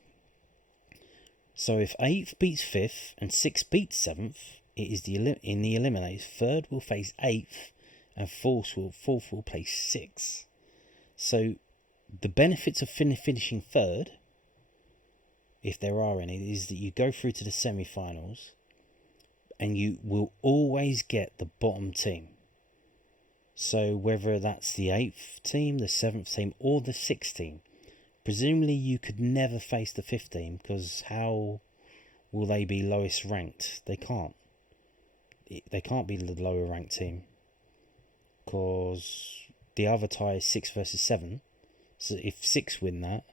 So if 8th beats 5th and 6th beats 7th, it is in the eliminators. 3rd will face 8th and 4th will play 6th. So the benefits of finishing 3rd, if there are any, is that you go through to the semi-finals and you will always get the bottom team. So whether that's the 8th team, the 7th team, or the 6th team, presumably you could never face the 5th team, because how will they be lowest ranked? They can't. They can't be the lower ranked team, because the other tie is 6 versus 7. So if 6 win that,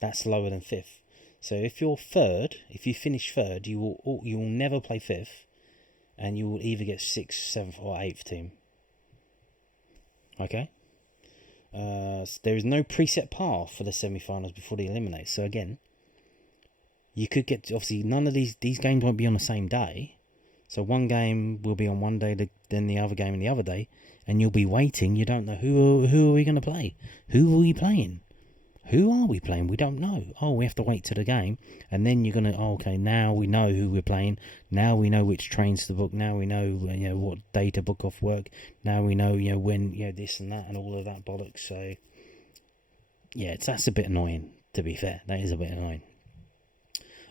that's lower than 5th. So if you're third, if you finish third, you will never play 5th, and you will either get 6th, 7th, or 8th team. Okay. So there is no preset path for the semi-finals before they eliminate. So again, you could get, obviously none of these games won't be on the same day. So one game will be on one day, then the other game on the other day, and you'll be waiting. You don't know who are we going to play? Who are we playing? Who are we playing? We don't know. Oh, we have to wait to the game, and then you're gonna. Oh, okay, now we know who we're playing. Now we know which trains to book. Now we know what day to book off work. Now we know when this and that and all of that bollocks. So yeah, that's a bit annoying. To be fair, that is a bit annoying.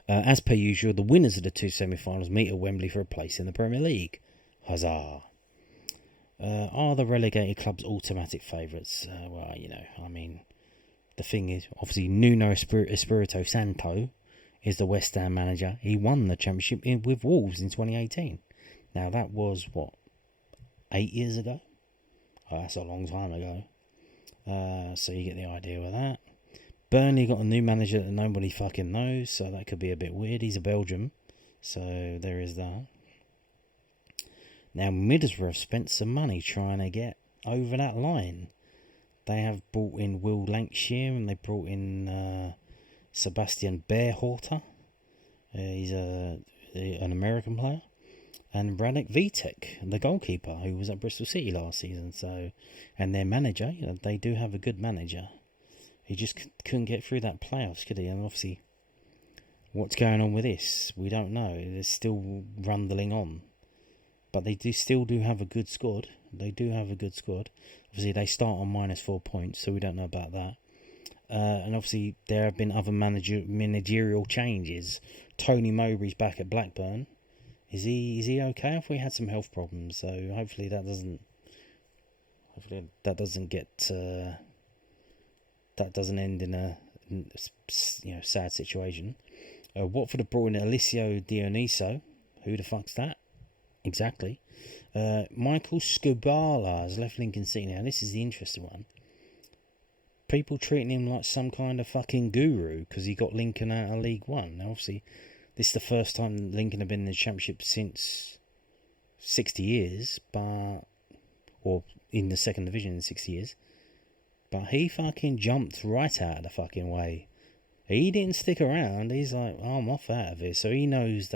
As per usual, the winners of the 2 semi-finals meet at Wembley for a place in the Premier League. Huzzah! Are the relegated clubs automatic favourites? Well, I mean. The thing is, obviously, Nuno Espirito Santo is the West Ham manager. He won the championship with Wolves in 2018. Now, that was, 8 years ago? Oh, that's a long time ago. So you get the idea with that. Burnley got a new manager that nobody fucking knows, so that could be a bit weird. He's a Belgian, so there is that. Now, Middlesbrough spent some money trying to get over that line. They have brought in Will Lancashire, and they brought in Sebastian Berhalter. He's an American player. And Radek Vitek, the goalkeeper, who was at Bristol City last season. So, and their manager, they do have a good manager. He just couldn't get through that playoffs, could he? And obviously, what's going on with this? We don't know. It's still rundling on. But they still have a good squad. They do have a good squad. Obviously, they start on -4 points, so we don't know about that. And obviously, there have been other managerial changes. Tony Mowbray's back at Blackburn. Is he okay? If we had some health problems, so hopefully that doesn't end in a sad situation. Watford have brought in Alessio Dioniso. Who the fuck's that? Exactly. Michael Scubala has left Lincoln City. Now, this is the interesting one. People treating him like some kind of fucking guru because he got Lincoln out of League One. Now, obviously, this is the first time Lincoln have been in the Championship since 60 years, or in the second division in 60 years. But he fucking jumped right out of the fucking way. He didn't stick around. He's like, I'm off out of it. So he knows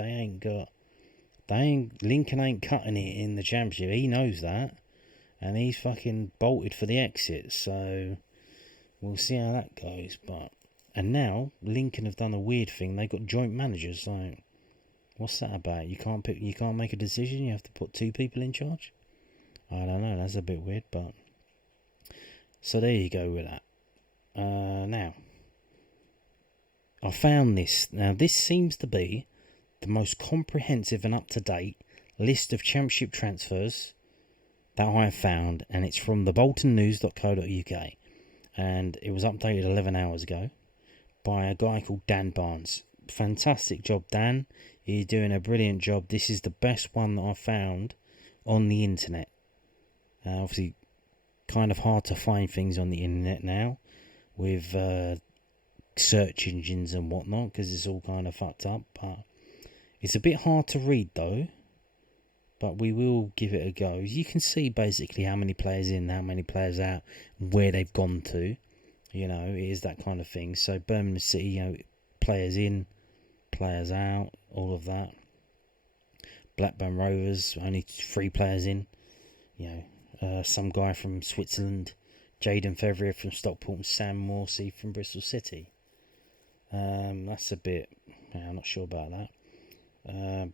Lincoln ain't cutting it in the Championship. He knows that. And he's fucking bolted for the exit. So we'll see how that goes. And now Lincoln have done a weird thing. They got joint managers. Like, what's that about? You can't make a decision. You have to put 2 people in charge. I don't know. That's a bit weird. But so there you go with that. Now I found this. Now this seems to be the most comprehensive and up-to-date list of Championship transfers that I have found, and it's from theboltonnews.co.uk, and it was updated 11 hours ago by a guy called Dan Barnes. Fantastic job, Dan. He's doing a brilliant job. This is the best one that I've found on the internet. Obviously, kind of hard to find things on the internet now with search engines and whatnot, because it's all kind of fucked up, but it's a bit hard to read though, but we will give it a go. You can see basically how many players in, how many players out, where they've gone to. It is that kind of thing. So Birmingham City, players in, players out, all of that. Blackburn Rovers, only 3 players in. Some guy from Switzerland, Jaden Fevrier from Stockport, and Sam Morsey from Bristol City. That's a bit, I'm not sure about that.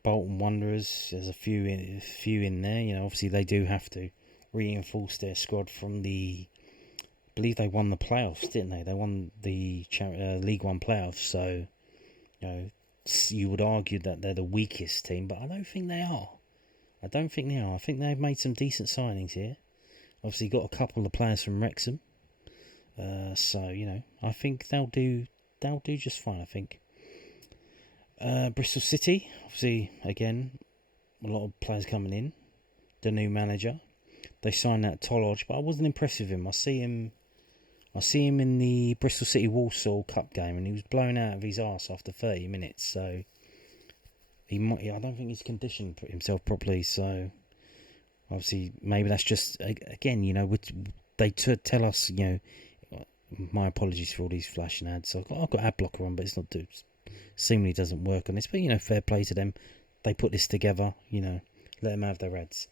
Bolton Wanderers, there's a few in there. Obviously they do have to reinforce their squad from I believe they won the playoffs, didn't they? They won the League One playoffs, so you would argue that they're the weakest team, but I don't think they are. I think they've made some decent signings here. Obviously, got a couple of players from Wrexham. So I think they'll do just fine. I think. Bristol City, obviously, again, a lot of players coming in. The new manager, they signed that Tolodge, but I wasn't impressed with him. I see him in the Bristol City Walsall Cup game, and he was blown out of his arse after 30 minutes. So I don't think he's conditioned himself properly. So obviously, maybe that's just again, they tell us, my apologies for all these flashing ads. I've got ad blocker on, but it's not seemingly doesn't work on this. But fair play to them. They put this together. Let them have their ads.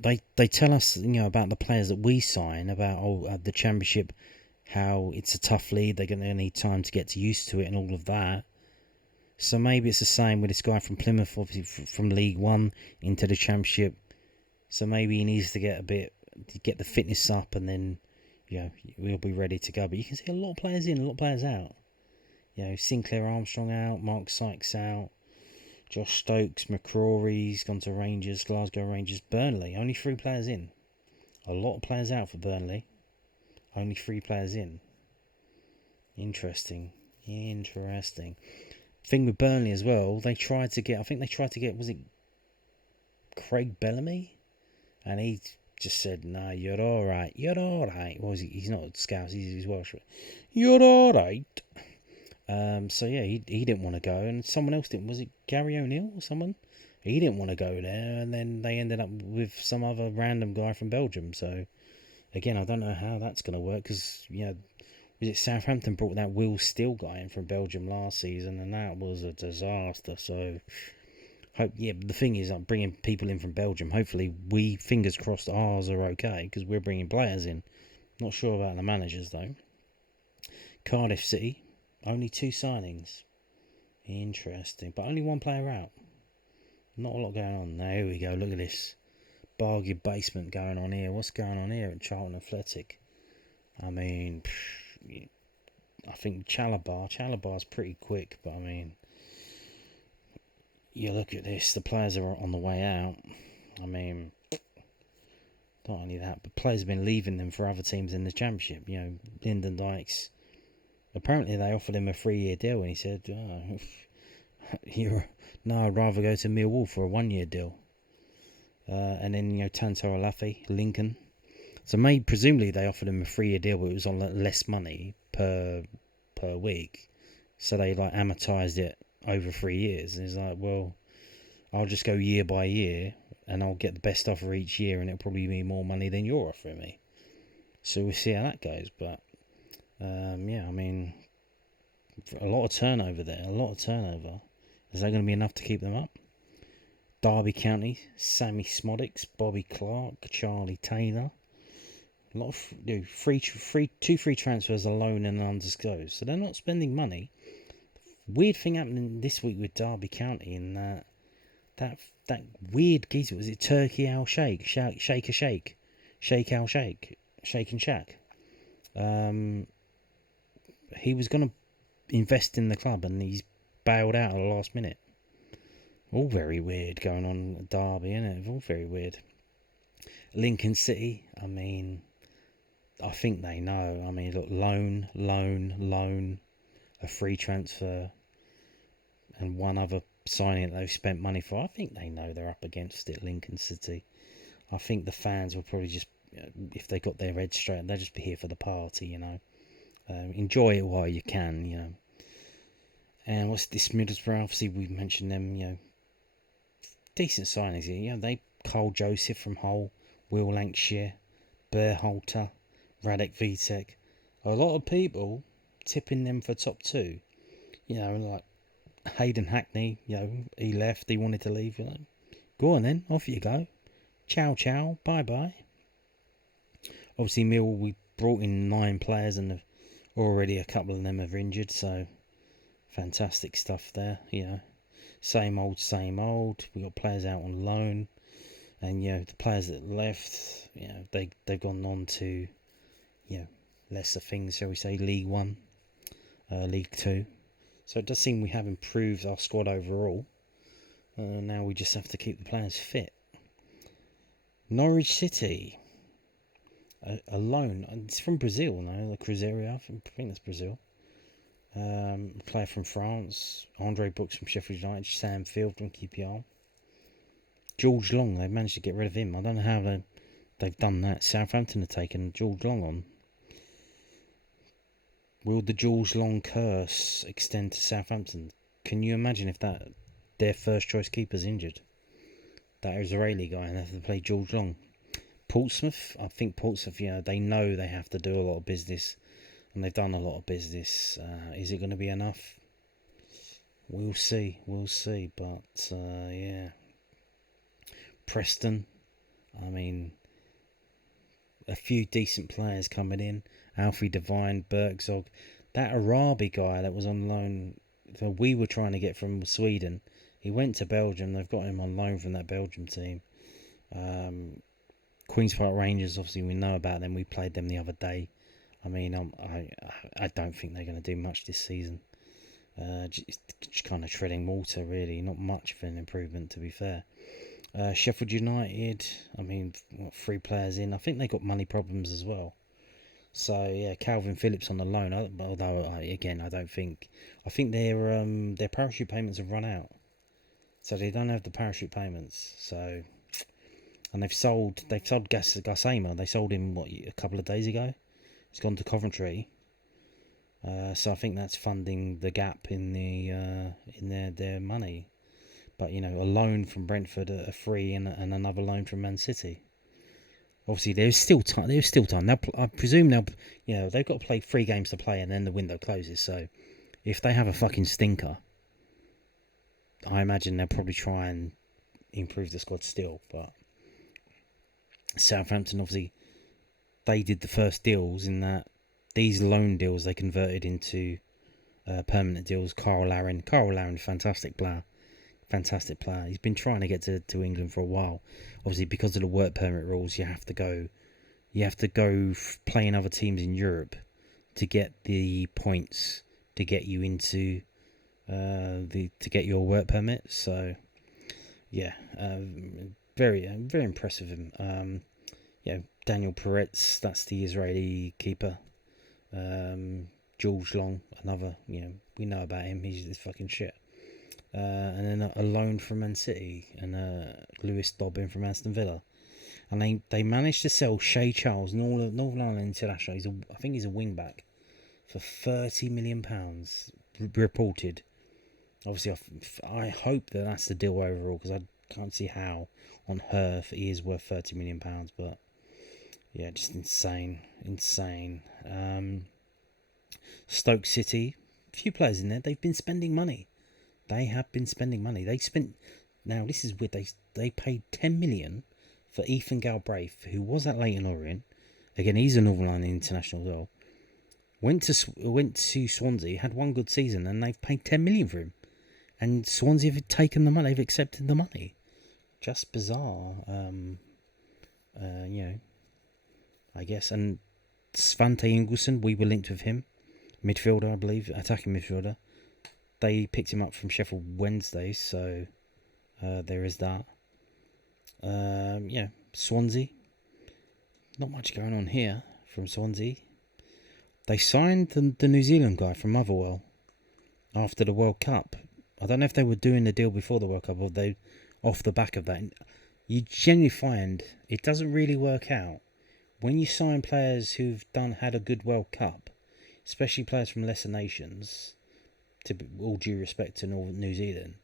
They tell us about the players that we sign, about the Championship, how it's a tough league, they're going to need time to get used to it and all of that. So maybe it's the same with this guy from Plymouth, obviously from League One into the Championship. So maybe he needs to get the fitness up, and then we'll be ready to go. But you can see a lot of players in, a lot of players out. Sinclair Armstrong out, Mark Sykes out, Josh Stokes, McCrory's gone to Rangers, Glasgow Rangers, Burnley. Only 3 players in. A lot of players out for Burnley. Only 3 players in. Interesting. Thing with Burnley as well, I think they tried to get, was it Craig Bellamy? And he just said, "No, you're alright. Well, he's not Scouse, he's Welsh. You're alright." So yeah, he didn't want to go, and someone else didn't. Was it Gary O'Neill or someone? He didn't want to go there, and then they ended up with some other random guy from Belgium. So again, I don't know how that's going to work, because was it Southampton brought that Will Steele guy in from Belgium last season, and that was a disaster. So the thing is, I'm bringing people in from Belgium. Hopefully, fingers crossed, ours are okay, because we're bringing players in. Not sure about the managers though. Cardiff City. Only 2 signings. Interesting. But only 1 player out. Not a lot going on. Now, here we go. Look at this. Bargain basement going on here. What's going on here at Charlton Athletic? I mean, I think Chalabar's pretty quick. But I mean, you look at this. The players are on the way out. I mean, not only that, but players have been leaving them for other teams in the Championship. Lyndon Dykes. Apparently they offered him a 3-year deal, and he said, I'd rather go to Millwall for a 1-year deal. And then, Tanto Alafi, Lincoln. So presumably they offered him a 3-year deal, but it was on less money per week. So they amortised it over 3 years. And he's like, well, I'll just go year by year, and I'll get the best offer each year, and it'll probably be more money than you're offering me. So we'll see how that goes, but... I mean, a lot of turnover there. Is that going to be enough to keep them up? Derby County, Sammy Smodix, Bobby Clark, Charlie Taylor. A lot of two free transfers alone and undisclosed. So they're not spending money. Weird thing happening this week with Derby County in that weird geezer. Was it Turkey Al Sheikh? Sheikh Al Sheikh? Shake and Shack. He was going to invest in the club, and he's bailed out at the last minute. All very weird going on at Derby, isn't it? All very weird. Lincoln City, I mean, I think they know. I mean, look, loan, a free transfer, and one other signing that they've spent money for. I think they know they're up against it, Lincoln City. I think the fans will probably just, if they got their heads straight, they'll just be here for the party, enjoy it while you can, And what's this Middlesbrough? Obviously, we mentioned them, decent signings here. Carl Joseph from Hull, Will Lancashire, Berhalter, Radek Vitek. A lot of people tipping them for top 2. Like Hayden Hackney, he left, he wanted to leave, Go on then, off you go. Ciao, bye. Obviously, Millwall, we brought in 9 players, and already a couple of them have injured, so fantastic stuff there, Same old. We got players out on loan, and the players that left, they've gone on to, lesser things, shall we say, League 1, League 2. So it does seem we have improved our squad overall. Now we just have to keep the players fit. Norwich City. A loan. It's from Brazil, no? The Cruzeiro. I think that's Brazil. A player from France. Andre Brooks from Sheffield United. Sam Field from QPR. George Long. They've managed to get rid of him. I don't know how they've done that. Southampton have taken George Long on. Will the George Long curse extend to Southampton? Can you imagine if their first choice keeper's injured? That Israeli guy, and they have to play George Long. Portsmouth, I think Portsmouth, they know they have to do a lot of business, and they've done a lot of business. Is it going to be enough? We'll see, but yeah. Preston, I mean, a few decent players coming in. Alfie Doughty, Bergzog. That Arabi guy that was on loan, that we were trying to get from Sweden, he went to Belgium. They've got him on loan from that Belgium team. Queen's Park Rangers, obviously we know about them. We played them the other day. I mean, I don't think they're going to do much this season. Just kind of treading water, really. Not much of an improvement, to be fair. Sheffield United, I mean, 3 players in. I think they got money problems as well. So yeah, Calvin Phillips on the loan. Although again, I think their parachute payments have run out, so they don't have the parachute payments. So, and they've sold Gassama. They sold him a couple of days ago. He's gone to Coventry. So I think that's funding the gap in their money. But a loan from Brentford, a free, and another loan from Man City. Obviously, there's still time. I presume they've got to play 3 games to play, and then the window closes. So, if they have a fucking stinker, I imagine they'll probably try and improve the squad still. But Southampton, obviously, they did the first deals in that these loan deals they converted into permanent deals. Carl Larin, fantastic player. He's been trying to get to England for a while. Obviously, because of the work permit rules, you have to go play in other teams in Europe to get the points to get you into to get your work permit. So yeah, very impressive of him. Daniel Peretz, that's the Israeli keeper. George Long, another, we know about him. He's fucking shit. And then a loan from Man City, and Lewis Dobbin from Aston Villa. And they managed to sell Shay Charles, Northern Ireland International. I think he's a wing back, for £30 million, reported. Obviously, I hope that's the deal overall, because I can't see how on earth he is worth £30 million. But yeah, just insane. Stoke City, a few players in there. They've been spending money. They have been spending money. Now this is weird. They paid 10 million for Ethan Galbraith, who was at Leyton Orient. Again, he's a Northern Ireland international as well. Went to Swansea, had one good season, and they've paid 10 million for him. And Swansea have taken the money. They've accepted the money. Just bizarre. I guess. And Svante Ingelsson, we were linked with him, midfielder, I believe, attacking midfielder. They picked him up from Sheffield Wednesday, so there is that. Swansea. Not much going on here from Swansea. They signed the New Zealand guy from Motherwell after the World Cup. I don't know if they were doing the deal before the World Cup or they off the back of that. You generally find it doesn't really work out when you sign players who've had a good World Cup, especially players from lesser nations. To all due respect to New Zealand,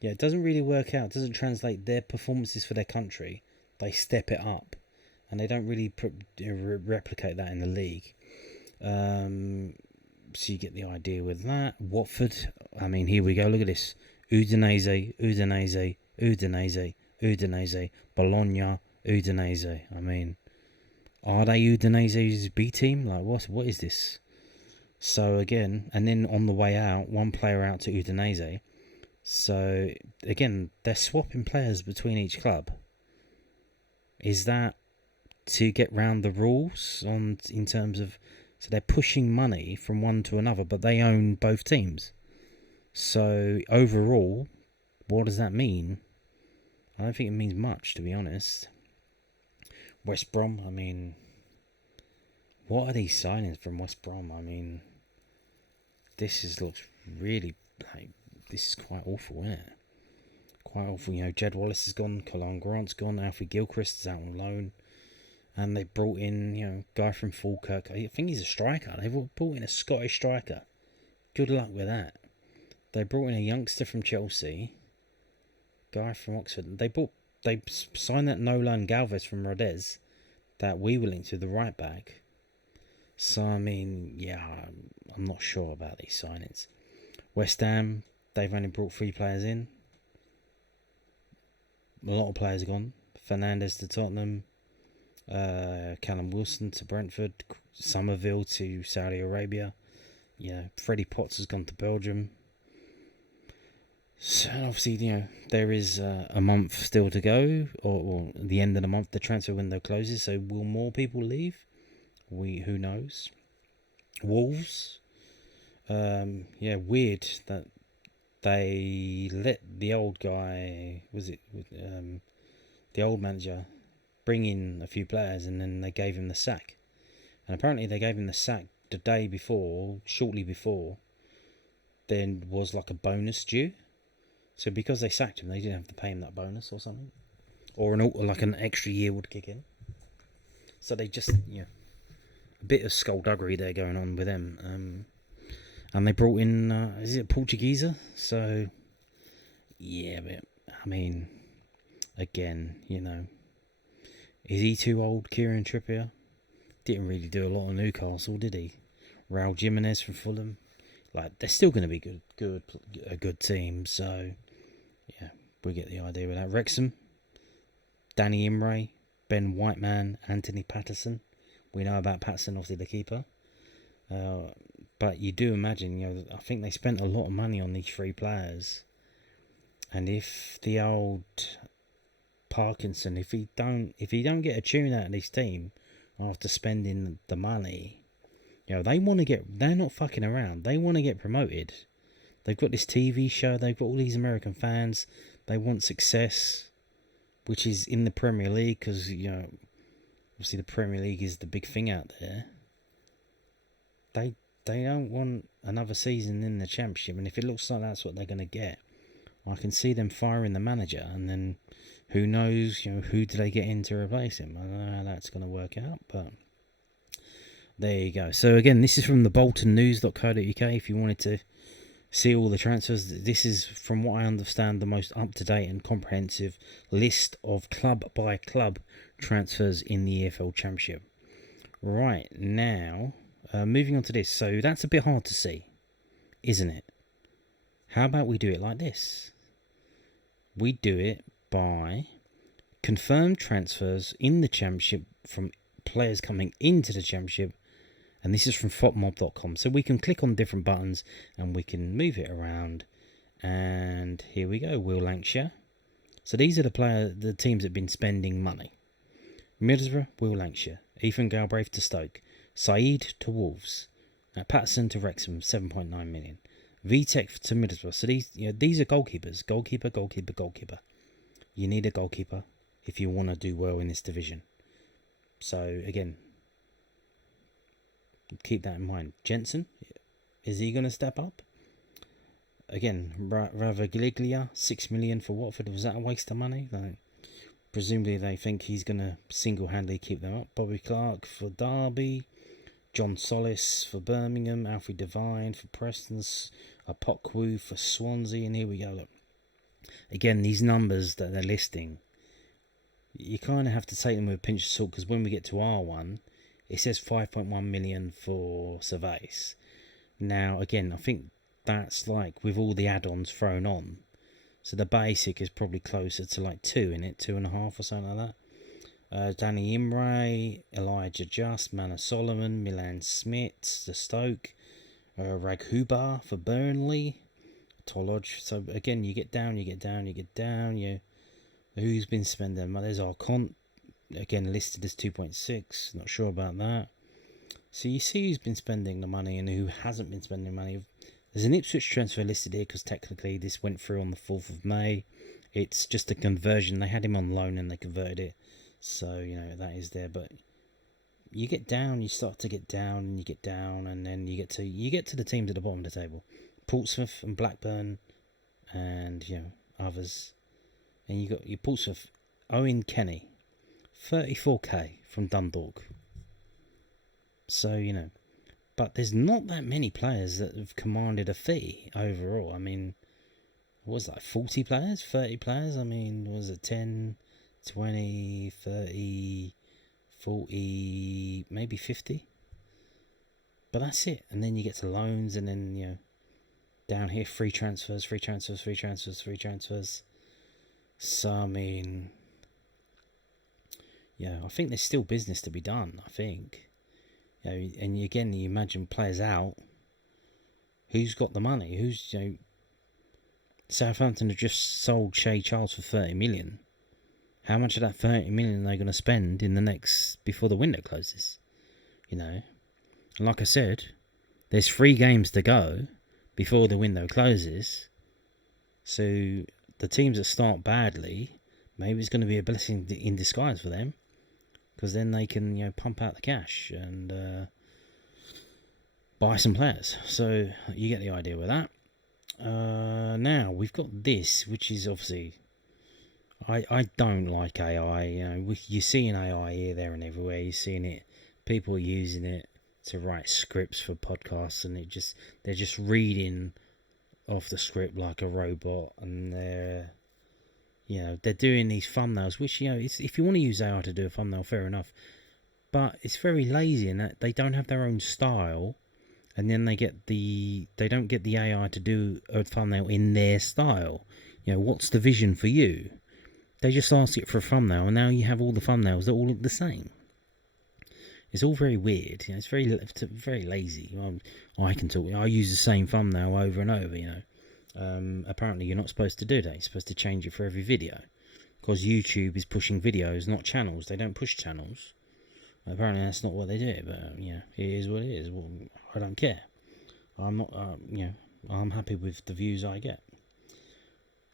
it doesn't really work out. It doesn't translate their performances for their country. They step it up, and they don't really replicate that in the league. So you get the idea with that. Watford, I mean, here we go. Look at this: Udinese, Bologna, Udinese. I mean, are they Udinese's B team? Like, what is this? So again, and then on the way out, one player out to Udinese. So again, they're swapping players between each club. Is that to get round the rules in terms of? So they're pushing money from one to another, but they own both teams. So overall, what does that mean? I don't think it means much, to be honest. West Brom, I mean, what are these signings from West Brom? I mean, looks really, like, this is quite awful, isn't it? Quite awful. You know, Jed Wallace is gone, Colin Grant's gone, Alfie Gilchrist is out on loan. And they brought in, you know, guy from Falkirk. I think he's a striker. They've brought in a Scottish striker. Good luck with that. They brought in a youngster from Chelsea. Guy from Oxford. They signed that Nolan Galvez from Rodez that we were linked to, the right back. So, I mean, yeah, I'm not sure about these signings. West Ham, they've only brought 3 players in. A lot of players are gone. Fernandez to Tottenham. Callum Wilson to Brentford. Somerville to Saudi Arabia. Yeah, Freddie Potts has gone to Belgium. So obviously, you know, there is a month still to go, or the end of the month the transfer window closes. So will more people leave? Who knows? Wolves. Yeah, weird that they let the old guy, the old manager, bring in a few players, and then they gave him the sack. And apparently they gave him the sack the day before, shortly before, there was like a bonus due. So because they sacked him, they didn't have to pay him that bonus or something, or like an extra year would kick in. So they just, yeah, a bit of skullduggery there going on with them. And they brought in, is it Portuguesa? So, yeah, but I mean, again, you know, is he too old, Kieran Trippier? Didn't really do a lot of Newcastle, did he? Raul Jimenez from Fulham. Like, they're still going to be a good team. So, yeah, we get the idea with that. Wrexham, Danny Imray, Ben Whiteman, Anthony Patterson. We know about Patterson, obviously the keeper. But you do imagine, you know, I think they spent a lot of money on these 3 players. And if the old Parkinson, if he don't get a tune out of this team after spending the money, you know, they're not fucking around. They want to get promoted. They've got this TV show. They've got all these American fans. They want success, which is in the Premier League, because, you know, obviously the Premier League is the big thing out there. They don't want another season in the Championship, and if it looks like that's what they're going to get, I can see them firing the manager, and then who knows, you know, who do they get in to replace him? I don't know how that's going to work out, but there you go. So again, this is from the boltonnews.co.uk. If you wanted to see all the transfers, this is, from what I understand, the most up-to-date and comprehensive list of club-by-club transfers in the EFL Championship. Right, now, moving on to this. So that's a bit hard to see, isn't it? How about we do it like this? We do it by confirmed transfers in the Championship from players coming into the Championship, and this is from fopmob.com. So we can click on different buttons and we can move it around. And here we go, Will Lancashire. So these are the teams that have been spending money. Middlesbrough, Will Lancashire. Ethan Galbraith to Stoke. Saeed to Wolves. Patterson to Wrexham, 7.9 million. VTech to Middlesbrough. So these are goalkeepers. Goalkeeper. You need a goalkeeper if you want to do well in this division. So again, keep that in mind. Jensen, is he going to step up? Again, Ravaglia, 6 million for Watford. Was that a waste of money? Like, presumably they think he's going to single-handedly keep them up. Bobby Clark for Derby. John Solis for Birmingham. Alfie Devine for Preston. Apokwu for Swansea. And here we go. Look. Again, these numbers that they're listing, you kind of have to take them with a pinch of salt, because when we get to R1, it says 5.1 million for Cervais. Now, again, I think that's like with all the add-ons thrown on. So the basic is probably closer to like 2 in it, 2.5 or something like that. Danny Imray, Elijah Just, Manor Solomon, Milan Smith, the Stoke, Raghubar for Burnley, Tolodge. So again, you get down. Who's been spending money? There's Arcont, again listed as 2.6. Not sure about that. So you see who's been spending the money and who hasn't been spending money. There's an Ipswich transfer listed here because technically this went through on the 4th of May. It's just a conversion. They had him on loan and they converted it. So, that is there. But you get down, you start to get down, and you get down, and then you get to the teams at the bottom of the table. Portsmouth and Blackburn and, others. And you got your Portsmouth, Owen Kenny, 34k from Dundalk. So, but there's not that many players that have commanded a fee overall. I mean, what was that, 40 players, 30 players? I mean, was it 10, 20, 30, 40, maybe 50? But that's it. And then you get to loans, and then, down here, free transfers. So, I mean, I think there's still business to be done, I think. And again, you imagine players out. Who's got the money? Who's, Southampton have just sold Shea Charles for 30 million. How much of that 30 million are they going to spend before the window closes? And like I said, there's 3 games to go before the window closes. So the teams that start badly, maybe it's going to be a blessing in disguise for them, because then they can pump out the cash and buy some players. So you get the idea with that. Now we've got this, which is obviously, I don't like AI. You're seeing AI here, there, and everywhere. You're seeing it. People are using it to write scripts for podcasts, and they're just reading off the script like a robot, and they're doing these thumbnails, which if you want to use AI to do a thumbnail, fair enough, but it's very lazy in that they don't have their own style, and then they don't get the AI to do a thumbnail in their style. What's the vision for you? They just ask it for a thumbnail, and now you have all the thumbnails that all look the same. It's all very weird. It's very lazy. I use the same thumbnail over and over. Apparently you're not supposed to do that. You're supposed to change it for every video, because YouTube is pushing videos, not channels. They don't push channels. Apparently that's not what they do. But it is what it is. Well, I don't care. I'm not. I'm happy with the views I get.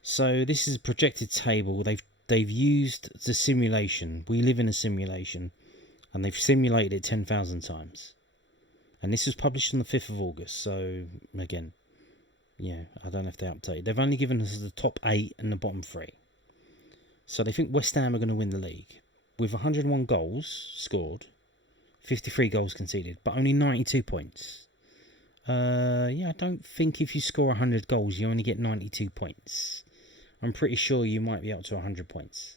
So this is a projected table. They've used the simulation. We live in a simulation, and they've simulated it 10,000 times. And this was published on the 5th of August. So again, I don't know if they updated. They've only given us the top 8 and the bottom 3. So they think West Ham are going to win the league with 101 goals scored, 53 goals conceded, but only 92 points. I don't think if you score 100 goals, you only get 92 points. I'm pretty sure you might be up to 100 points.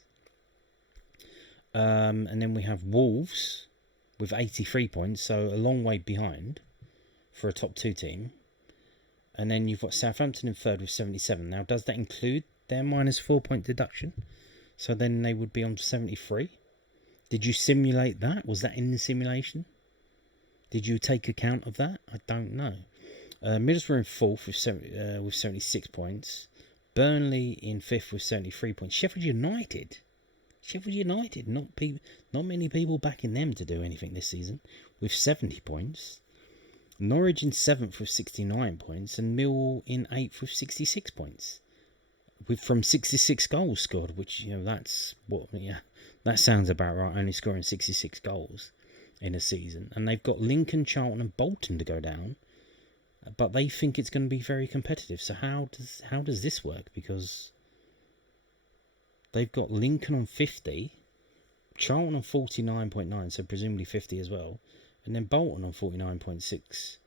And then we have Wolves with 83 points, so a long way behind for a top 2 team. And then you've got Southampton in 3rd with 77. Now, does that include their minus 4-point deduction? So then they would be on 73. Did you simulate that? Was that in the simulation? Did you take account of that? I don't know. Middlesbrough in 4th with 76 points. Burnley in 5th with 73 points. Sheffield United, not many people backing them to do anything this season, with 70 points. Norwich in 7th with 69 points, and Millwall in 8th with 66 points, from 66 goals scored, which that sounds about right. Only scoring 66 goals in a season, and they've got Lincoln, Charlton, and Bolton to go down, but they think it's going to be very competitive. So how does this work? Because they've got Lincoln on 50, Charlton on 49.9, so presumably 50 as well, and then Bolton on 49.6.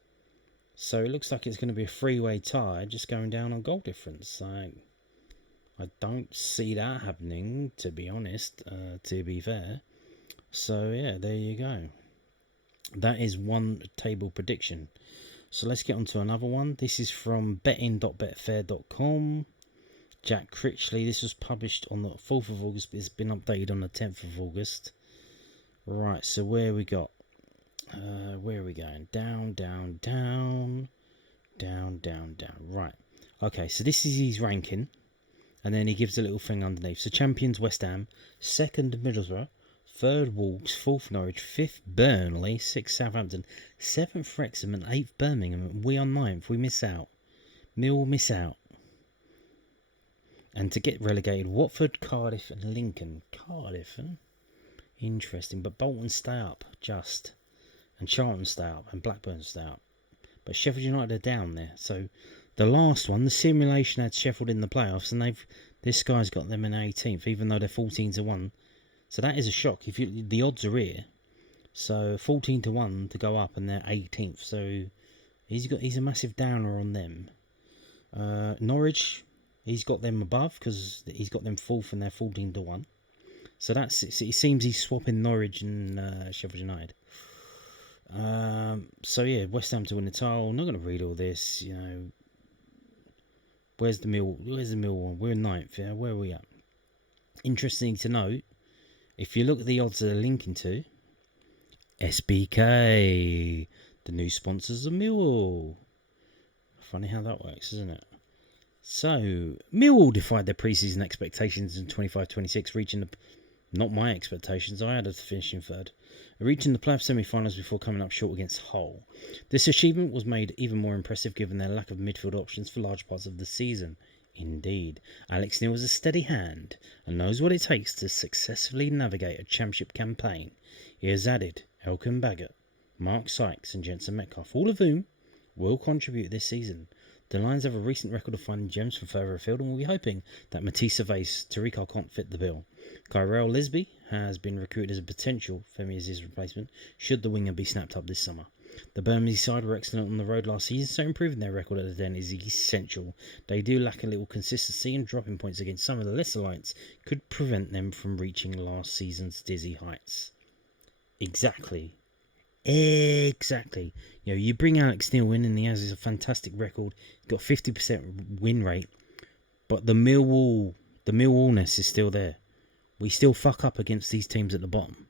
So it looks like it's going to be a 3-way tie, just going down on goal difference. I don't see that happening, to be honest, to be fair. So yeah, there you go. That is one table prediction. So let's get on to another one. This is from betting.betfair.com. Jack Critchley. This was published on the 4th of August, but it's been updated on the 10th of August. Right, so where we got? Where are we going? Down. Right. Okay, so this is his ranking. And then he gives a little thing underneath. So champions West Ham, 2nd Middlesbrough, 3rd Wolves, 4th Norwich, 5th Burnley, 6th Southampton, 7th Wrexham, and 8th Birmingham. We are 9th. We miss out. Mill miss out. And to get relegated, Watford, Cardiff, and Lincoln. Cardiff, huh? Interesting. But Bolton stay up, just. And Charlton stay up, and Blackburn stay up. But Sheffield United are down there. So the last one, the simulation had Sheffield in the playoffs, and this guy's got them in 18th, even though they're 14-1. So that is a shock. The odds are here. So 14-1 to go up, and they're 18th. So he's a massive downer on them. Norwich, he's got them above because he's got them 4th and they're 14-1. So it seems he's swapping Norwich and Sheffield United. So yeah, West Ham to win the title. I'm not going to read all this. Where's the Millwall? We're 9th. Yeah, where are we at? Interesting to note, if you look at the odds they're linking to, SBK, the new sponsors of Millwall. Funny how that works, isn't it? So, Millwall defied their pre-season expectations in 25-26, reaching not my expectations, I had us finishing third, reaching the playoff semi-finals before coming up short against Hull. This achievement was made even more impressive given their lack of midfield options for large parts of the season. Indeed, Alex Neil is a steady hand and knows what it takes to successfully navigate a championship campaign. He has added Elkin Baggott, Mark Sykes and Jensen Metcalfe, all of whom will contribute this season. The Lions have a recent record of finding gems from further afield and will be hoping that Matisse Vase, Tariq Alcant fit the bill. Kyrell Lisby has been recruited as a potential Femi Aziz replacement should the winger be snapped up this summer. The Birmingham side were excellent on the road last season, so improving their record at the Den is essential. They do lack a little consistency, and dropping points against some of the lesser lights could prevent them from reaching last season's dizzy heights. Exactly. You bring Alex Neil in and he has a fantastic record. He's got 50% win rate, but the Millwallness is still there. We still fuck up against these teams at the bottom.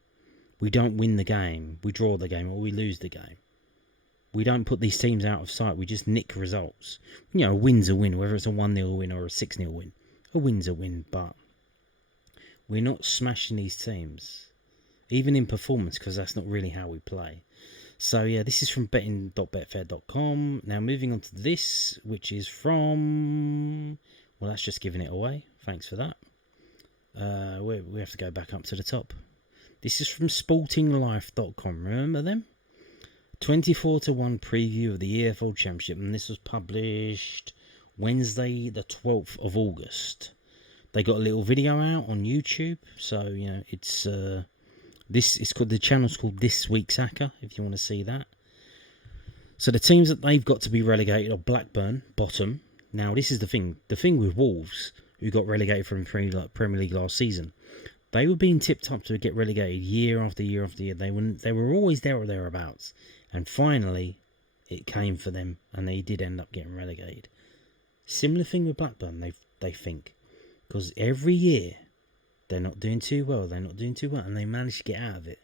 We don't win the game, we draw the game, or we lose the game. We don't put these teams out of sight, we just nick results. A win's a win, whether it's a 1-0 win or a 6-0 win. A win's a win, but we're not smashing these teams, even in performance, because that's not really how we play. So yeah, this is from betting.betfair.com. Now moving on to this, which is from, well, that's just giving it away. Thanks for that. We have to go back up to the top. This is from sportinglife.com. Remember them? 24-1 preview of the EFL Championship, and this was published Wednesday the 12th of August. They got a little video out on YouTube, so it's the channel's called This Week's Hacker, if you want to see that. So the teams that they've got to be relegated are Blackburn, bottom. Now this is the thing with Wolves, who got relegated from Premier League last season. They were being tipped up to get relegated year after year after year. They were always there or thereabouts. And finally, it came for them, and they did end up getting relegated. Similar thing with Blackburn, they think. Because every year, they're not doing too well, and they manage to get out of it.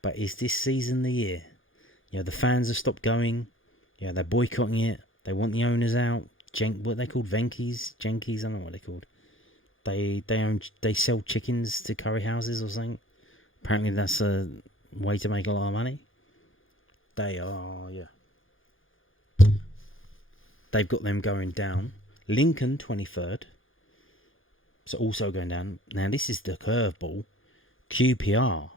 But is this season the year? The fans have stopped going. They're boycotting it. They want the owners out. What they called Jenkies, I don't know what they're called. They sell chickens to curry houses or something. Apparently that's a way to make a lot of money. They've got them going down. Lincoln 23rd. So also going down. Now this is the curveball. QPR.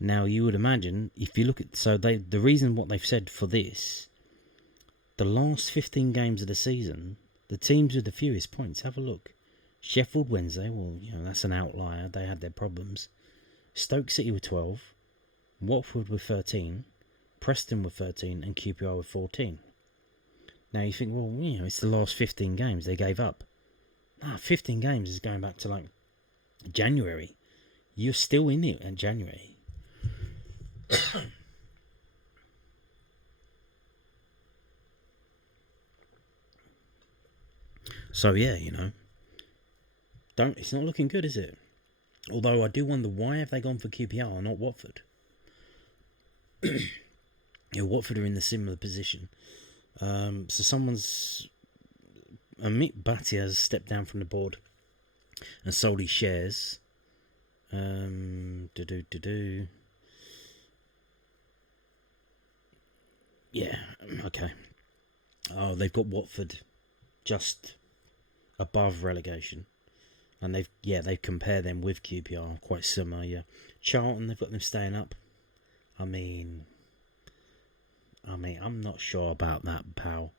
Now you would imagine if you look at the reason what they've said for this, the last 15 games of the season, the teams with the fewest points, have a look. Sheffield Wednesday, that's an outlier. They had their problems. Stoke City with 12, Watford with 13, Preston with 13, and QPR with 14. Now you think, it's the last 15 games they gave up. 15 games is going back to January. You're still in it in January. So yeah, it's not looking good, is it? Although I do wonder, why have they gone for QPR and not Watford? Watford are in the similar position. So Amit Bhatia has stepped down from the board and sold his shares. Yeah, okay. Oh, they've got Watford just above relegation. And they've compared them with QPR, quite similar. Yeah, Charlton, they've got them staying up. I mean, I'm not sure about that, pal.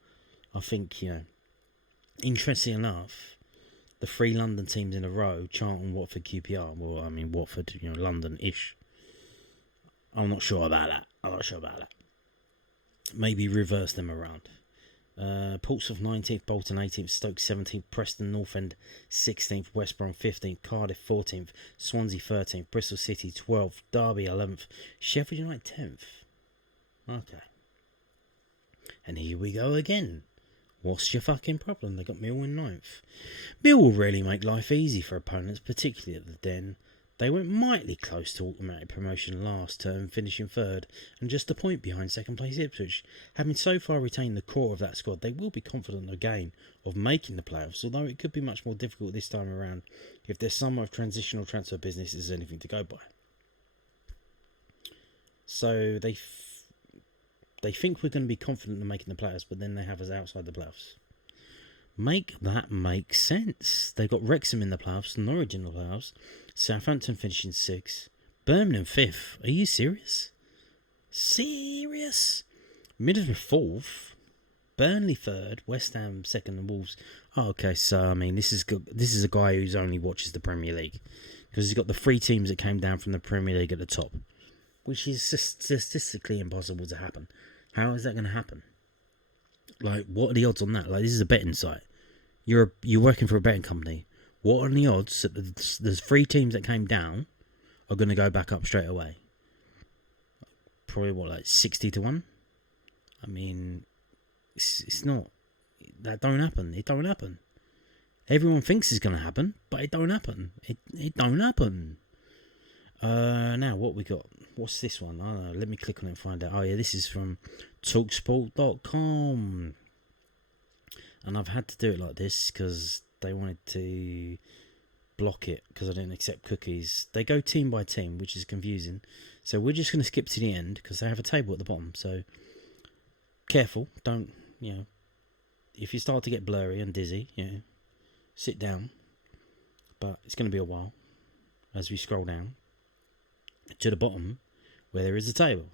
I think, interesting enough, the 3 London teams in a row, Charlton, Watford, QPR. Well, I mean, Watford, London-ish. I'm not sure about that. Maybe reverse them around. Portsmouth 19th, Bolton 18th, Stoke 17th, Preston North End 16th, West Brom 15th, Cardiff 14th, Swansea 13th, Bristol City 12th, Derby 11th, Sheffield United 10th. Okay. And here we go again. What's your fucking problem? They got Millwall in 9th. Millwall really make life easy for opponents, particularly at the Den. They went mightily close to automatic promotion last term, finishing 3rd, and just a point behind second place Ipswich. Having so far retained the core of that squad, they will be confident again of making the playoffs, although it could be much more difficult this time around if their summer of transitional transfer business is anything to go by. So they think we're going to be confident in making the playoffs, but then they have us outside the playoffs. Make that make sense. They've got Wrexham in the playoffs, Norwich in the playoffs, Southampton finishing 6th, Birmingham 5th. Are you serious? Serious? Middlesbrough 4th, Burnley 3rd, West Ham 2nd, and Wolves. Oh, okay, so I mean, this is a guy who's only watches the Premier League because he's got the 3 teams that came down from the Premier League at the top, which is statistically impossible to happen. How is that going to happen? Like, what are the odds on that? Like, this is a betting site. You're working for a betting company. What are the odds that the 3 teams that came down are going to go back up straight away? Probably, like 60 to 1? I mean, it's not. That don't happen. It don't happen. Everyone thinks it's going to happen, but it don't happen. It don't happen. Now, what we got? What's this one? I don't know. Let me click on it and find out. Oh, yeah, this is from Talksport.com. And I've had to do it like this because they wanted to block it because I didn't accept cookies. They go team by team, which is confusing. So we're just going to skip to the end because they have a table at the bottom. So careful. Don't, if you start to get blurry and dizzy, sit down. But it's going to be a while as we scroll down to the bottom where there is a table.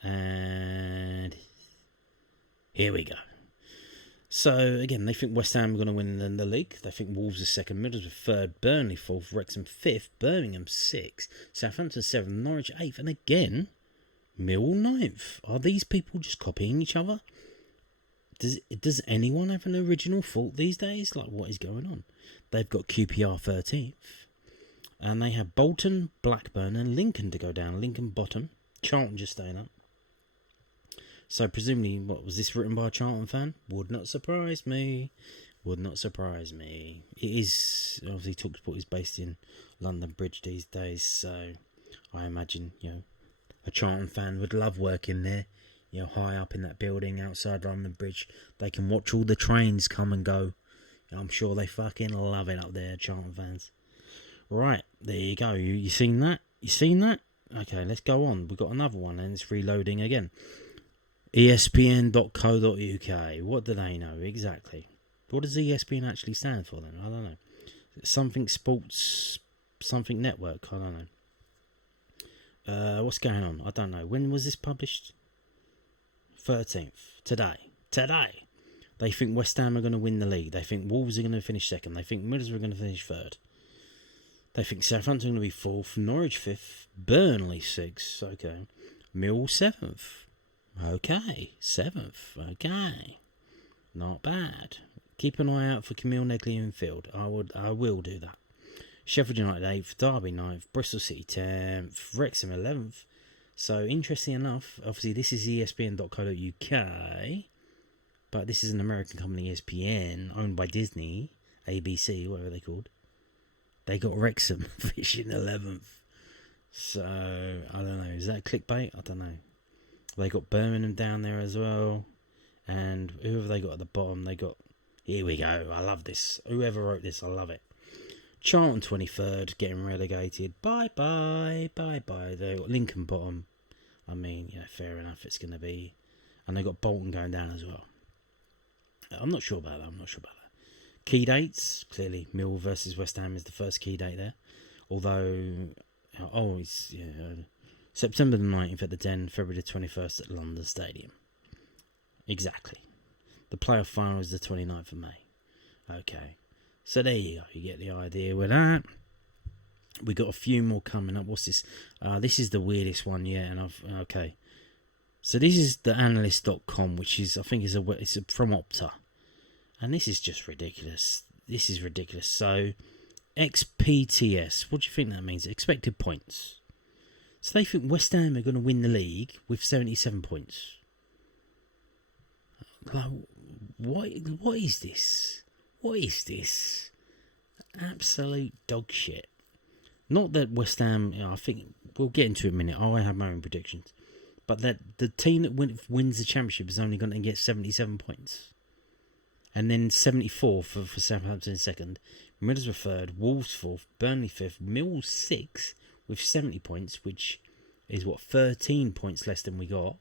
And here we go. So, again, they think West Ham are going to win the league. They think Wolves are 2nd, Middlesbrough 3rd, Burnley 4th, Wrexham 5th, Birmingham 6th, Southampton 7th, Norwich 8th, and again, Millwall 9th. Are these people just copying each other? Does anyone have an original thought these days? Like, what is going on? They've got QPR 13th, and they have Bolton, Blackburn, and Lincoln to go down. Lincoln bottom, Charlton just staying up. So presumably, what was this written by a Charlton fan? Would not surprise me. Would not surprise me. It is, obviously, TalkSport is based in London Bridge these days, so I imagine, a Charlton fan would love working there, high up in that building outside London Bridge. They can watch all the trains come and go. I'm sure they fucking love it up there, Charlton fans. Right, there you go. You seen that? You seen that? Okay, let's go on. We've got another one, and it's reloading again. ESPN.co.uk. What do they know exactly? What does ESPN actually stand for then? I don't know. Something sports, something network. I don't know. What's going on? I don't know. When was this published? 13th. Today. They think West Ham are going to win the league. They think Wolves are going to finish 2nd. They think Middlesbrough are going to finish 3rd. They think Southampton are going to be 4th. Norwich 5th. Burnley 6th. Okay. Millwall 7th. Okay, 7th. Okay, not bad. Keep an eye out for Camille Negley in field. I will do that. Sheffield United 8th, Derby 9th, Bristol City 10th, Wrexham 11th. So interesting enough, obviously this is ESPN.co.uk, but this is an American company, ESPN, owned by Disney, ABC, whatever they're called. They got Wrexham finishing 11th. So I don't know. Is that clickbait? I don't know. They got Birmingham down there as well. And who have they got at the bottom? They got... Here we go. I love this. Whoever wrote this, I love it. Charlton 23rd, getting relegated. Bye-bye. Bye-bye. They got Lincoln bottom. I mean, fair enough. It's going to be... And they got Bolton going down as well. I'm not sure about that. Key dates, clearly Mill versus West Ham is the first key date there. Although, it's September the 19th at the Den, February the 21st at London Stadium. Exactly. The playoff final is the 29th of May. Okay. So there you go. You get the idea with that. We got a few more coming up. What's this? This is the weirdest one yet. And okay. So this is the analyst.com, which is, I think, it's from Opta. And this is just ridiculous. This is ridiculous. So, XPTS. What do you think that means? Expected points. So they think West Ham are going to win the league with 77 points. Like, what is this? What is this? Absolute dog shit. Not that West Ham, I think we'll get into it in a minute. I have my own predictions. But that the team that wins the championship is only going to get 77 points. And then 74 for Southampton second. Middlesbrough third. Wolves fourth. Burnley fifth. Millwall sixth with 70 points, which is 13 points less than we got.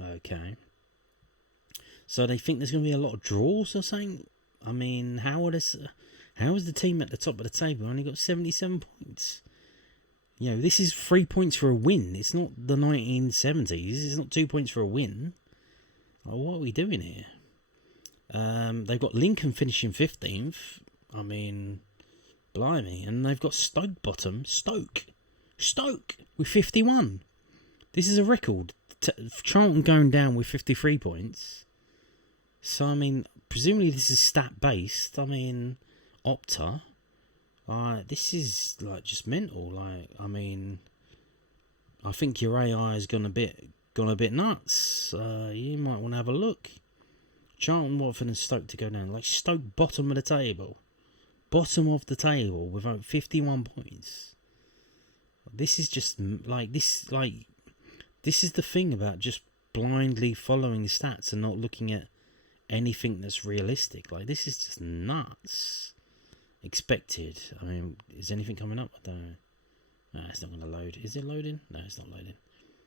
Okay. So they think there's going to be a lot of draws or something? I mean, how is the team at the top of the table only got 77 points? This is 3 points for a win. It's not the 1970s. It's not 2 points for a win. What are we doing here? They've got Lincoln finishing 15th. I mean, blimey. And they've got Stoke bottom. Stoke with 51. This is a record. Charlton going down with 53 points. So, I mean, presumably this is stat-based. I mean, Opta. This is, just mental. I mean, I think your AI has gone a bit nuts. You might want to have a look. Charlton, Watford and Stoke to go down. Stoke bottom of the table. Bottom of the table with 51 points. This is just, this is the thing about just blindly following stats and not looking at anything that's realistic. This is just nuts. Expected. I mean, is anything coming up? I don't know. No, it's not going to load. Is it loading? No, it's not loading.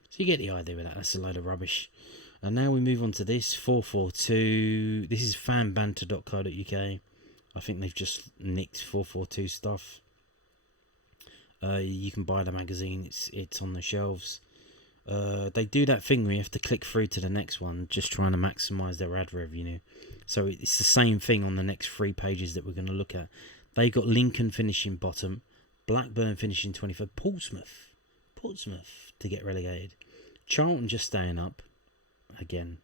So you get the idea with that. That's a load of rubbish. And now we move on to this 442. This is fanbanter.co.uk. I think they've just nicked 442 stuff. You can buy the magazine. It's on the shelves. They do that thing where you have to click through to the next one, just trying to maximise their ad revenue. So it's the same thing on the next 3 pages that we're going to look at. They got Lincoln finishing bottom, Blackburn finishing 23rd, Portsmouth to get relegated, Charlton just staying up. Again,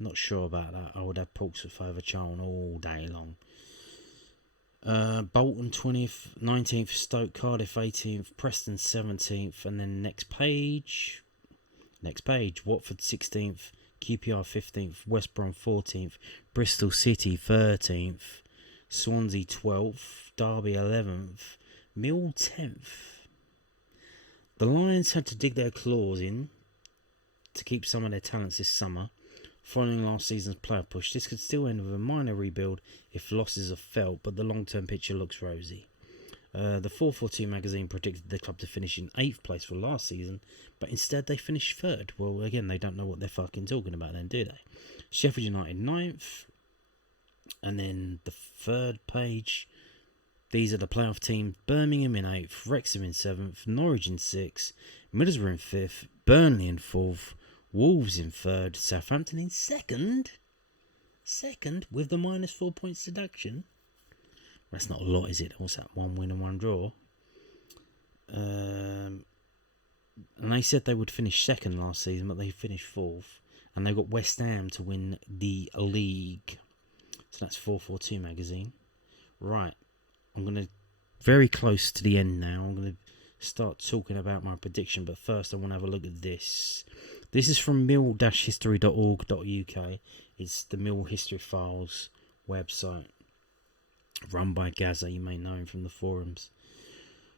not sure about that. I would have Portsmouth over Charlton all day long. Bolton 20th, 19th, Stoke, Cardiff 18th, Preston 17th, and then next page, Watford 16th, QPR 15th, West Brom 14th, Bristol City 13th, Swansea 12th, Derby 11th, Mill 10th. The Lions had to dig their claws in to keep some of their talents this summer. Following last season's playoff push, this could still end with a minor rebuild if losses are felt, but the long-term picture looks rosy. The 442 magazine predicted the club to finish in 8th place for last season, but instead they finished 3rd. Well, again, they don't know what they're fucking talking about then, do they? Sheffield United 9th, and then the 3rd page, these are the playoff teams: Birmingham in 8th, Wrexham in 7th, Norwich in 6th, Middlesbrough in 5th, Burnley in 4th, Wolves in 3rd, Southampton in 2nd with the minus 4 points deduction. That's not a lot, is it? What's that? 1 win and 1 draw. And they said they would finish 2nd last season, but they finished 4th. And they got West Ham to win the league. So that's 442 magazine. Right. I'm going to, very close to the end now, I'm going to start talking about my prediction. But first I want to have a look at this. This is from mill-history.org.uk. It's the Mill History Files website, run by Gaza. You may know him from the forums.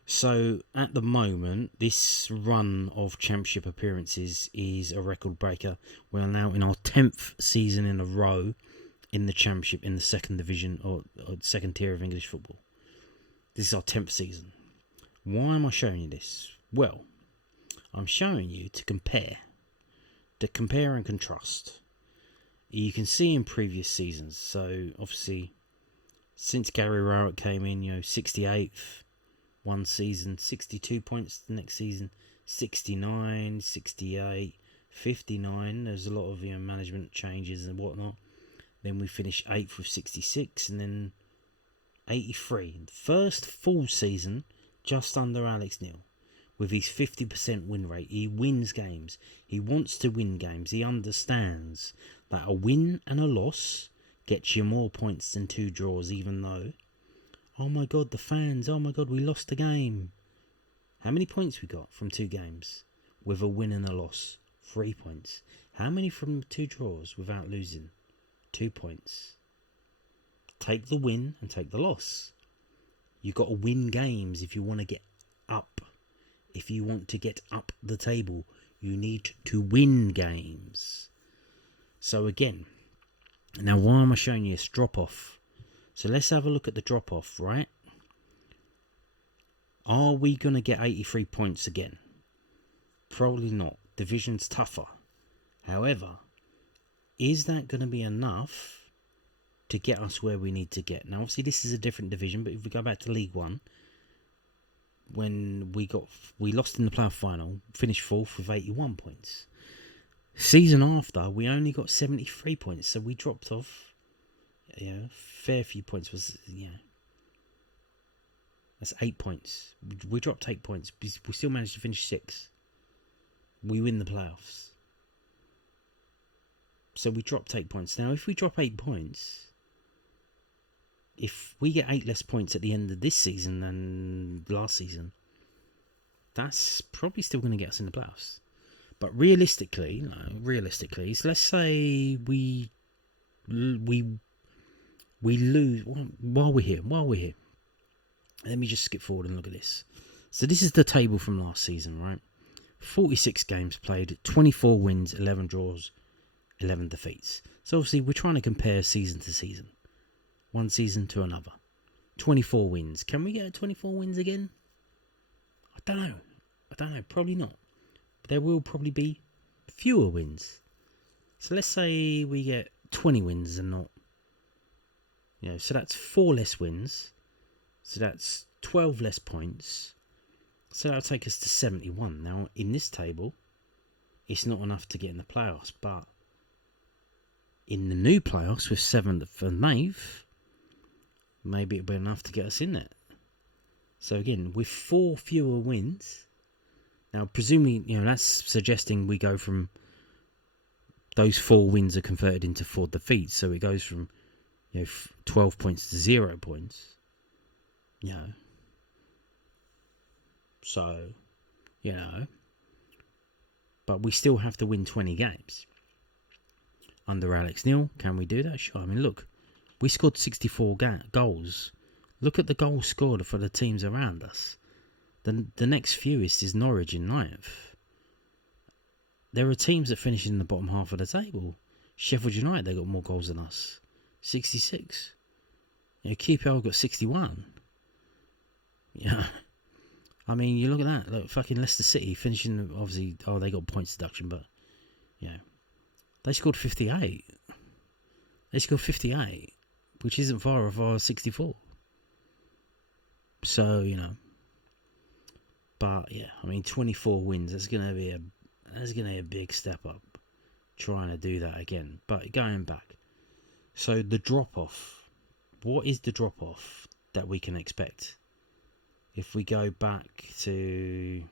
So at the moment, this run of championship appearances is a record breaker. We're now in our 10th season in a row in the championship, in the second division or second tier of English football. This is our 10th season. Why am I showing you this? Well, I'm showing you to compare and contrast. You can see in previous seasons, so obviously Since Gary Rowett came in, 68th one season, 62 points the next season, 69, 68, 59. There's a lot of management changes and whatnot. Then we finished 8th with 66, and then 83. First full season just under Alex Neil with his 50% win rate. He wins games. He wants to win games. He understands that a win and a loss gets you more points than 2 draws, even though, oh my God, the fans, oh my God, we lost the game. How many points we got from 2 games with a win and a loss? 3 points. How many from 2 draws without losing? 2 points. Take the win and take the loss. You got to win games if you want to get up. If you want to get up the table, you need to win games. So again, now why am I showing you this drop off? So let's have a look at the drop off, right? Are we going to get 83 points again? Probably not. Division's tougher. However, is that going to be enough to get us where we need to get? Now, obviously, this is a different division, but if we go back to League One, when we lost in the playoff final, finished 4th with 81 points. Season after, we only got 73 points, so we dropped off. Fair few points was that's 8 points. We dropped 8 points. We still managed to finish 6th. We win the playoffs. So we dropped 8 points. Now, if we drop 8 points, if we get 8 less points at the end of this season than last season, that's probably still going to get us in the playoffs. But realistically, so let's say we lose while we're here. Let me just skip forward and look at this. So this is the table from last season, right? 46 games played, 24 wins, 11 draws, 11 defeats. So obviously we're trying to compare season to season. One season to another. 24 wins. Can we get 24 wins again? I don't know. Probably not. But there will probably be fewer wins. So let's say we get 20 wins and not... so that's 4 less wins. So that's 12 less points. So that'll take us to 71. Now, in this table, it's not enough to get in the playoffs. But in the new playoffs with 7th and 8th, maybe it'll be enough to get us in there. So again, with 4 fewer wins, now presumably, that's suggesting we go from those 4 wins are converted into 4 defeats. So it goes from 12 points to 0 points. So, but we still have to win 20 games. Under Alex Neil, can we do that? Sure. I mean, look, we scored 64 goals. Look at the goals scored for the teams around us. The next fewest is Norwich in 9th. There are teams that finish in the bottom half of the table. Sheffield United, they got more goals than us. 66. QPR got 61. I mean, you look at that. Look, fucking Leicester City finishing, obviously, they got points deduction, but, they scored 58. They scored 58, which isn't far off our 64. So, but, I mean, 24 wins, that's going to be a big step up, trying to do that again. But going back, so the drop-off, what is the drop-off that we can expect? If we go back to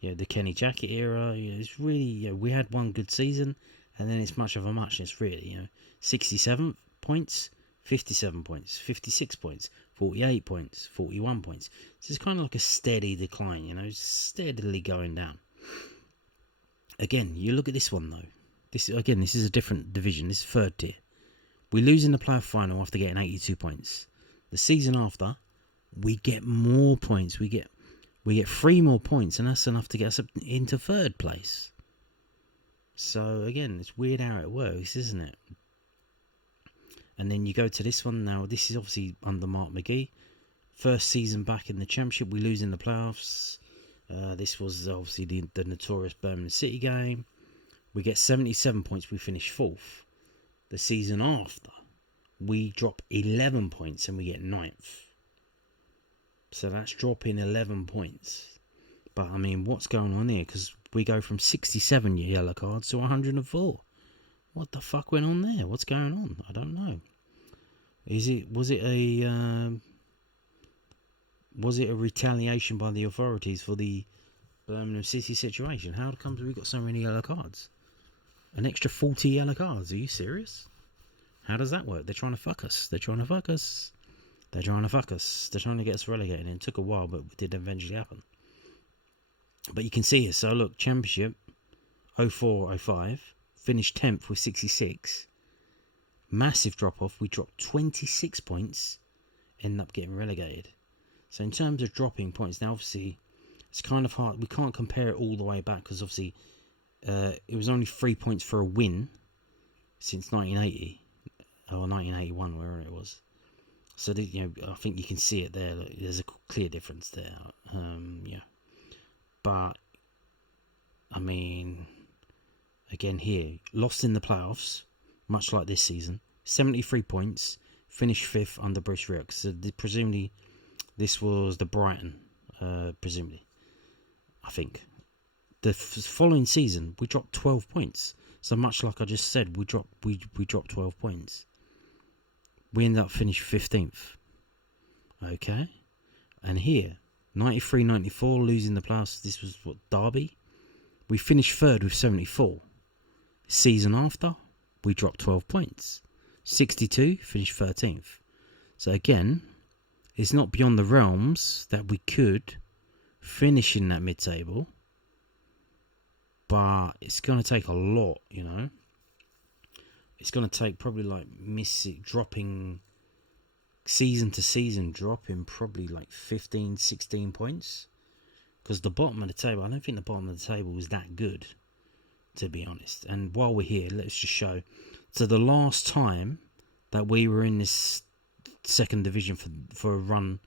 the Kenny Jackett era, it's really we had one good season, and then it's much of a muchness really. 67 points, 57 points, 56 points, 48 points, 41 points. So it's kind of like a steady decline, steadily going down. Again, you look at this one though. This is a different division. This is 3rd tier. We lose in the playoff final after getting 82 points. The season after, we get more points. We get 3 more points, and that's enough to get us up into 3rd place. So again, it's weird how it works, isn't it? And then you go to this one now. This is obviously under Mark McGee. First season back in the Championship, we lose in the playoffs. This was obviously the notorious Birmingham City game. We get 77 points. We finish 4th. The season after, we drop 11 points and we get 9th. So that's dropping 11 points. But I mean, what's going on here? Because we go from 67 yellow cards to 104. What the fuck went on there? What's going on? I don't know. Was it a retaliation by the authorities for the Birmingham City situation? How comes we got so many yellow cards? An extra 40 yellow cards? Are you serious? How does that work? They're trying to fuck us. They're trying to fuck us. They're trying to fuck us. They're trying to get us relegated. And it took a while, but it did eventually happen. But you can see here. So look, Championship 04-05 finished 10th with 66. Massive drop off. We dropped 26 points. End up getting relegated. So in terms of dropping points, now obviously it's kind of hard. We can't compare it all the way back because obviously it was only 3 points for a win since 1980 or 1981, wherever it was. So I think you can see it there. Look, there's a clear difference there. Yeah, but I mean, again here, lost in the playoffs, much like this season. 73 points, finished 5th under Bruce Rioch. So presumably this was the Brighton, presumably. I think the following season we dropped 12 points. So much like I just said, we dropped 12 points. We ended up finishing 15th. Okay, and here 93-94 losing the playoffs. This was what, Derby. We finished 3rd with 74. Season after, we dropped 12 points. 62, finished 13th. So again, it's not beyond the realms that we could finish in that mid-table. But it's going to take a lot, It's going to take probably like dropping season to season, dropping probably like 15, 16 points. Because the bottom of the table, I don't think the bottom of the table was that good, to be honest. And while we're here, let's just show. So the last time that we were in this second division for a run,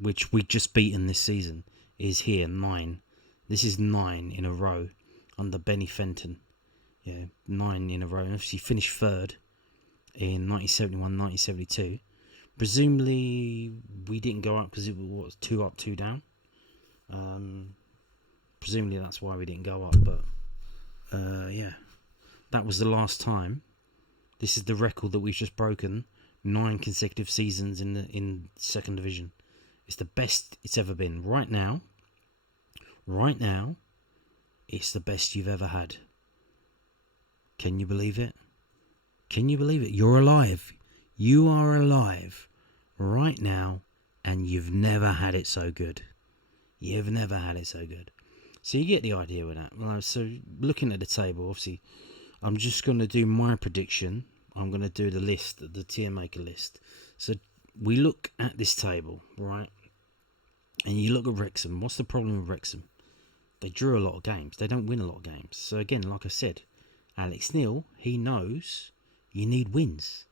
which we just beaten this season, is here, 9. This is 9 in a row under Benny Fenton. Yeah, 9 in a row. And obviously finished 3rd in 1971, 1972. Presumably we didn't go up because it was 2 up, 2 down. Presumably that's why we didn't go up. But yeah, that was the last time. This is the record that we've just broken. 9 consecutive seasons in second division. It's the best it's ever been. Right now, it's the best you've ever had. Can you believe it? Can you believe it? You're alive. You are alive right now, and you've never had it so good. You've never had it so good. So you get the idea with that. So looking at the table, obviously, I'm just going to do my prediction. I'm going to do the list, the tier maker list. So we look at this table, right? And you look at Wrexham. What's the problem with Wrexham? They drew a lot of games. They don't win a lot of games. So again, like I said, Alex Neil, he knows you need wins.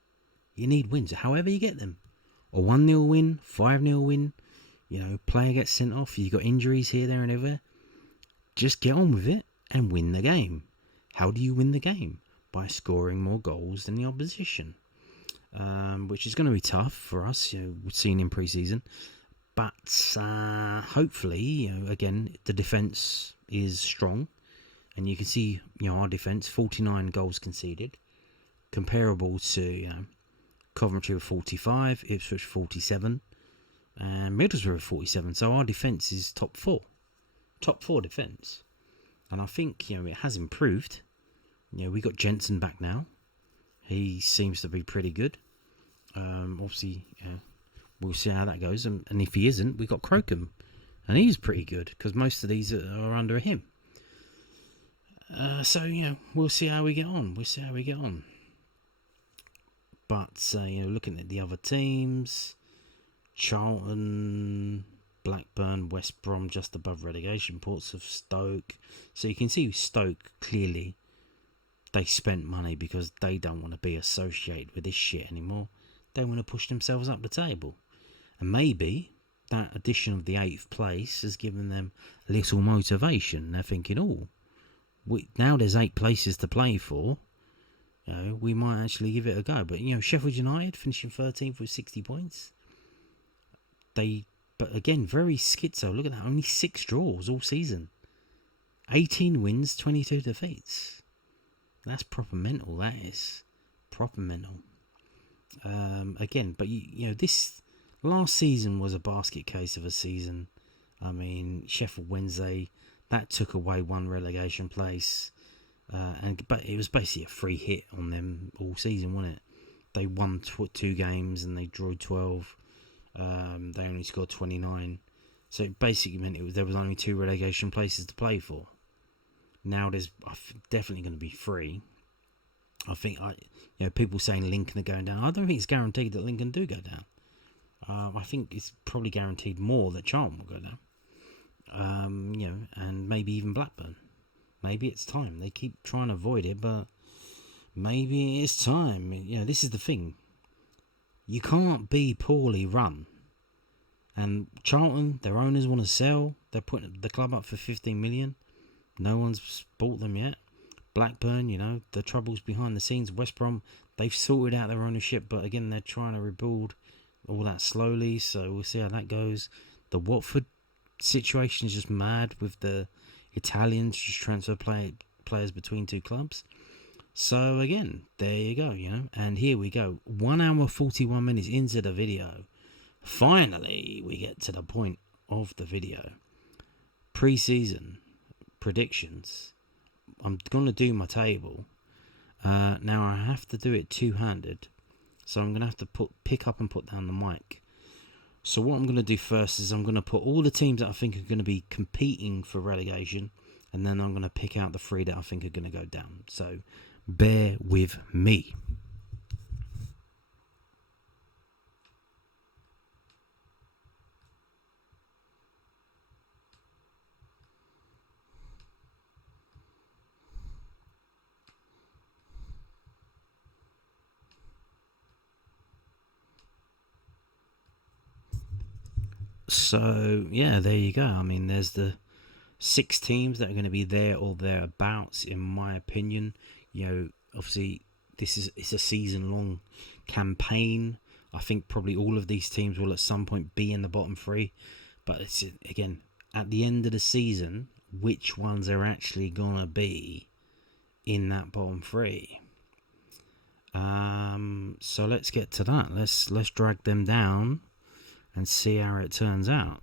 You need wins, however you get them. A 1-0 win, 5-0 win, player gets sent off, you got injuries here, there and everywhere. Just get on with it and win the game. How do you win the game? By scoring more goals than the opposition. Which is going to be tough for us, we've seen in pre-season. But hopefully, again, the defence is strong. And you can see, our defence, 49 goals conceded. Comparable to, Coventry with 45, Ipswich 47, and Middlesbrough with 47. So our defence is top 4. Top 4 defence. And I think, it has improved. We got Jensen back now. He seems to be pretty good. Obviously, we'll see how that goes. And if he isn't, we got Crocombe. And he's pretty good, because most of these are under him. So, we'll see how we get on. But, looking at the other teams, Charlton, Blackburn, West Brom just above relegation, Portsmouth, Stoke. So you can see Stoke, clearly, they spent money because they don't want to be associated with this shit anymore. They want to push themselves up the table. And maybe that addition of the 8th place has given them little motivation. They're thinking, now there's 8 places to play for. we might actually give it a go. But Sheffield United finishing 13th with 60 points. But again, very schizo. Look at that, only 6 draws all season, 18 wins, 22 defeats. That's proper mental. That is proper mental. Again, but this last season was a basket case of a season. I mean, Sheffield Wednesday, that took away one relegation place, but it was basically a free hit on them all season, wasn't it? They won 2 games and they drew 12. They only scored 29, so it basically meant there was only 2 relegation places to play for. Now there's definitely going to be 3. I think people saying Lincoln are going down. I don't think it's guaranteed that Lincoln do go down. I think it's probably guaranteed more that Charlton will go down. And maybe even Blackburn. Maybe it's time. They keep trying to avoid it, but maybe it's time. This is the thing. You can't be poorly run. And Charlton, their owners want to sell. They're putting the club up for 15 million. No one's bought them yet. Blackburn, the troubles behind the scenes. West Brom, they've sorted out their ownership, but again, they're trying to rebuild all that slowly, so we'll see how that goes. The Watford situation is just mad with the Italians just transfer players between 2 clubs. So again, there you go, and here we go. 1 hour 41 minutes into the video. Finally, we get to the point of the video. Pre-season predictions. I'm going to do my table. Now I have to do it two-handed, so I'm going to have to pick up and put down the mic. So what I'm going to do first is I'm going to put all the teams that I think are going to be competing for relegation, and then I'm going to pick out the 3 that I think are going to go down. So bear with me. So, yeah, there you go. I mean, there's the 6 teams that are going to be there or thereabouts, in my opinion. Obviously, it's a season-long campaign. I think probably all of these teams will at some point be in the bottom 3. But, it's again, at the end of the season, which ones are actually going to be in that bottom 3? So, let's get to that. Let's drag them down and see how it turns out.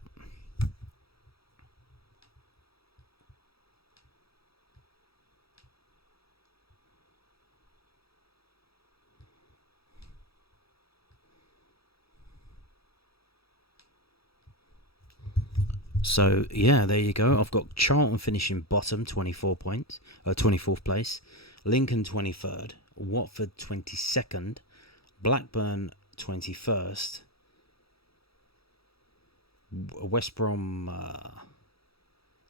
So, yeah, there you go. I've got Charlton finishing bottom, 24th place. Lincoln 23rd. Watford 22nd. Blackburn 21st. West Brom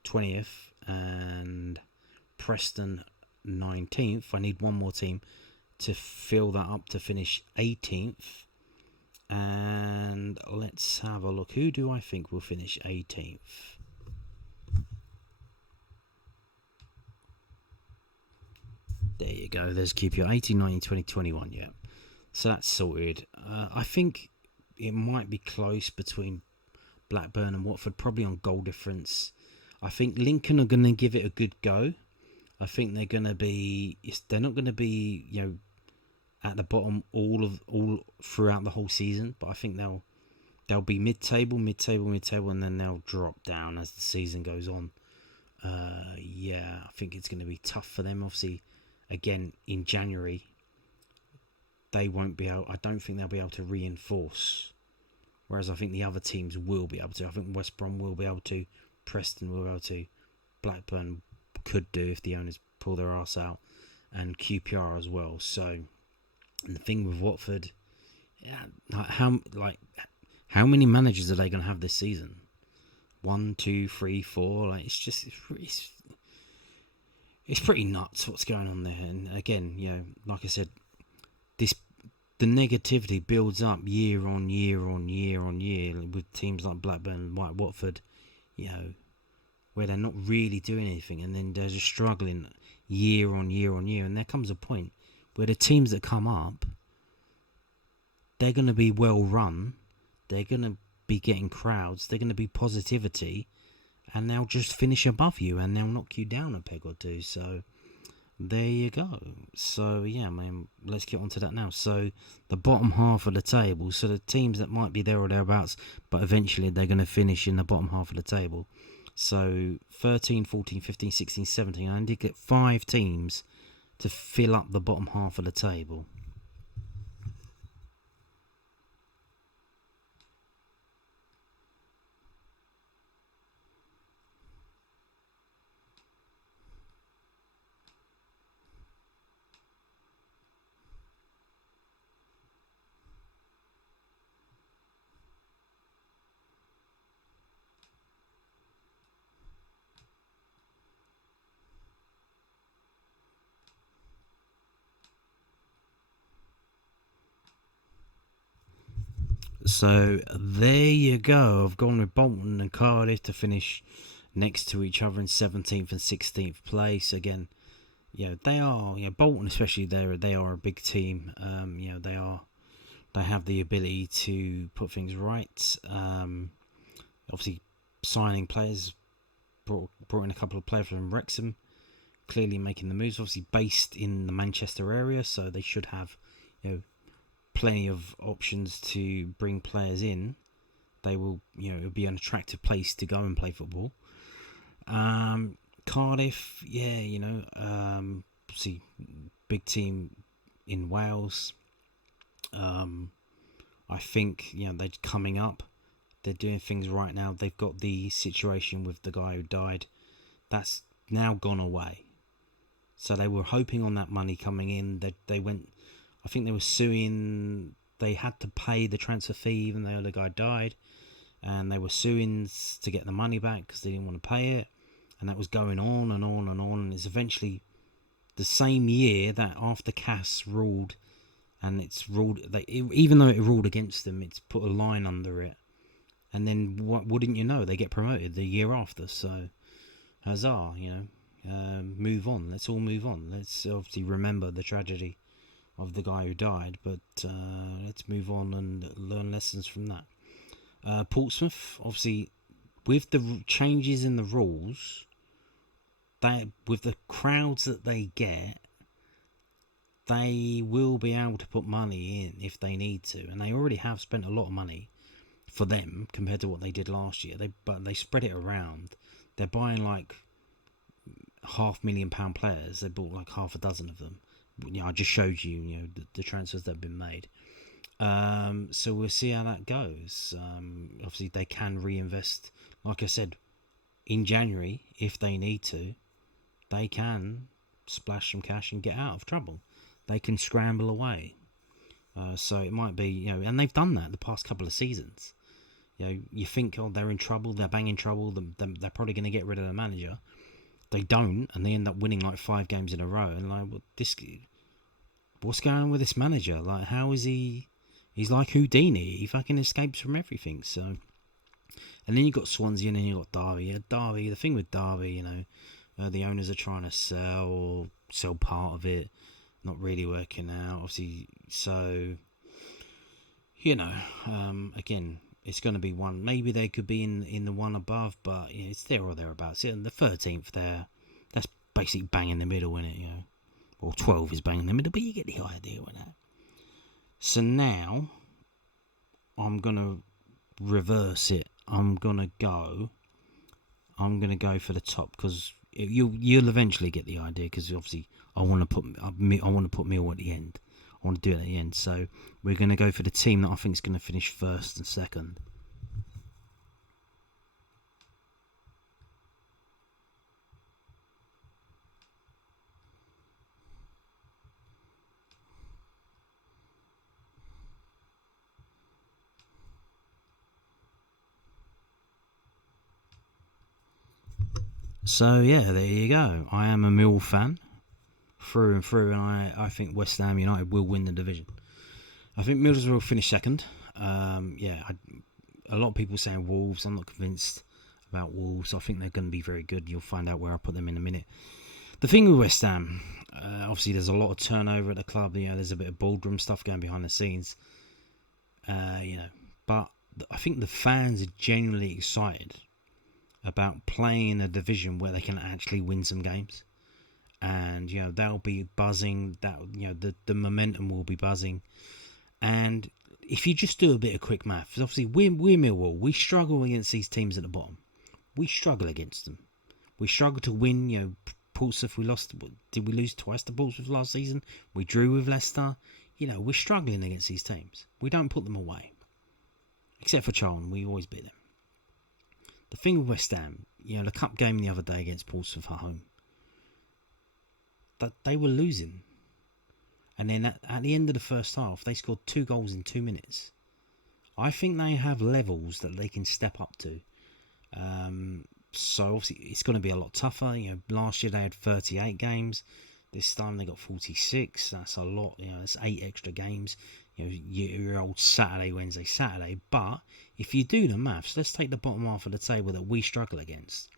20th. And Preston 19th. I need one more team to fill that up to finish 18th. And let's have a look. Who do I think will finish 18th? There you go. There's QPR 18, 19, 20, 21. Yeah. So that's sorted. I think it might be close between Blackburn and Watford, probably on goal difference. I think Lincoln are going to give it a good go. I think they're going to be. They're not going to be, at the bottom all throughout the whole season, but I think they'll be mid-table, and then they'll drop down as the season goes on. Yeah, I think it's going to be tough for them. Obviously, again in January, they won't be able. I don't think they'll be able to reinforce. Whereas I think the other teams will be able to. I think West Brom will be able to. Preston will be able to. Blackburn could do if the owners pull their arse out, and QPR as well. So. And the thing with Watford, how many managers are they going to have this season? 1, 2, 3, 4. It's pretty nuts what's going on there. And again, like I said, the negativity builds up year on year with teams like Blackburn, like Watford, where they're not really doing anything, and then they're just struggling year on year, and there comes a point where the teams that come up, they're going to be well run, they're going to be getting crowds, they're going to be positivity, and they'll just finish above you and they'll knock you down a peg or two. So there you go. So yeah, man, let's get on to that now. So the bottom half of the table, so the teams that might be there or thereabouts, but eventually they're going to finish in the bottom half of the table. So 13, 14, 15, 16, 17, I did get 5 teams to fill up the bottom half of the table. So there you go. I've gone with Bolton and Cardiff to finish next to each other in 17th and 16th place. Again, they are, Bolton especially, they are a big team. They have the ability to put things right. Obviously, signing players, brought in a couple of players from Wrexham, clearly making the moves. Obviously, based in the Manchester area, so they should have, plenty of options to bring players in. They will, it'll be an attractive place to go and play football. Cardiff, see, big team in Wales. I think they're coming up. They're doing things right now. They've got the situation with the guy who died. That's now gone away. So they were hoping on that money coming in. They went. I think they were suing. They had to pay the transfer fee even though the guy died, and they were suing to get the money back because they didn't want to pay it, and that was going on and on and on. And it's eventually the same year that after CAS ruled, and it's ruled even though it ruled against them, it's put a line under it, and then wouldn't you know, they get promoted the year after. So huzzah, move on. Let's all move on. Let's obviously remember the tragedy of the guy who died, but let's move on and learn lessons from that. Portsmouth, obviously, with the changes in the rules, with the crowds that they get, they will be able to put money in if they need to, and they already have spent a lot of money for them compared to what they did last year. But they spread it around. They're buying like £500,000 players. They bought like half a dozen of them. I just showed you, the transfers that have been made. So we'll see how that goes. Obviously, they can reinvest, like I said, in January if they need to. They can splash some cash and get out of trouble. They can scramble away. So it might be, and they've done that the past couple of seasons. You think, they're in trouble, they're banging trouble, they're probably going to get rid of the manager. They don't, and they end up winning like 5 games in a row. And like, what's going on with this manager? Like, how is he? He's like Houdini. He fucking escapes from everything. So, and then you got Swansea, and then you got Derby. Yeah, Derby. The thing with Derby, the owners are trying to sell part of it, not really working out. Obviously, so again, it's going to be one. Maybe they could be in the one above, but it's there or thereabouts. Yeah, the 13th there, that's basically bang in the middle, isn't it? Or 12 is bang in the middle, but you get the idea with that. So now I'm gonna reverse it. I'm gonna go for the top because you'll eventually get the idea. Because obviously I want to put Mill at the end. I want to do it at the end. So we're going to go for the team that I think is going to finish first and second. So yeah, there you go. I am a Mill fan through and through, and I think West Ham United will win the division. I think Middlesbrough will finish second. A lot of people saying Wolves. I'm not convinced about Wolves. I think they're going to be very good. You'll find out where I put them in a minute. The thing with West Ham, obviously there's a lot of turnover at the club. There's a bit of boardroom stuff going behind the scenes. But I think the fans are genuinely excited about playing a division where they can actually win some games. And they'll be buzzing. That the momentum will be buzzing. And if you just do a bit of quick maths, obviously we're Millwall. We struggle against these teams at the bottom. We struggle against them. We struggle to win. Portsmouth, did we lose twice to Portsmouth last season? We drew with Leicester. We're struggling against these teams. We don't put them away. Except for Charlton, we always beat them. The thing with West Ham, the cup game the other day against Portsmouth at home, that they were losing. And then at the end of the first half, they scored 2 goals in 2 minutes. I think they have levels that they can step up to. So obviously it's going to be a lot tougher. Last year they had 38 games. This time they got 46. That's a lot. It's 8 extra games. Your old Saturday, Wednesday, Saturday. But if you do the maths, let's take the bottom half of the table that we struggle against.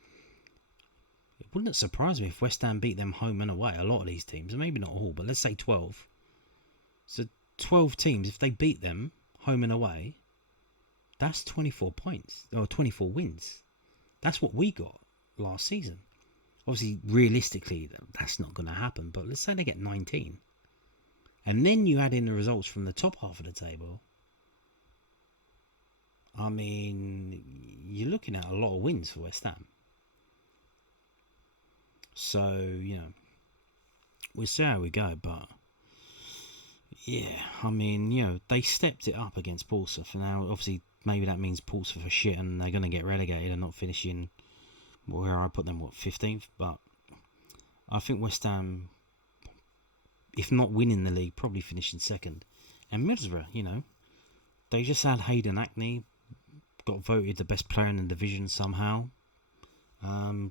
It wouldn't surprise me if West Ham beat them home and away. A lot of these teams, maybe not all, but let's say 12. So 12 teams, if they beat them home and away, that's 24 points or 24 wins. That's what we got last season. Obviously, realistically, that's not going to happen. But let's say they get 19. And then you add in the results from the top half of the table. I mean, you're looking at a lot of wins for West Ham. So, we'll see how we go. But, they stepped it up against Portsmouth. And now, obviously, maybe that means Portsmouth are shit and they're going to get relegated and not finishing where I put them, 15th. But I think West Ham, if not winning the league, probably finishing second. And Middlesbrough, they just had Hayden Hackney, got voted the best player in the division somehow.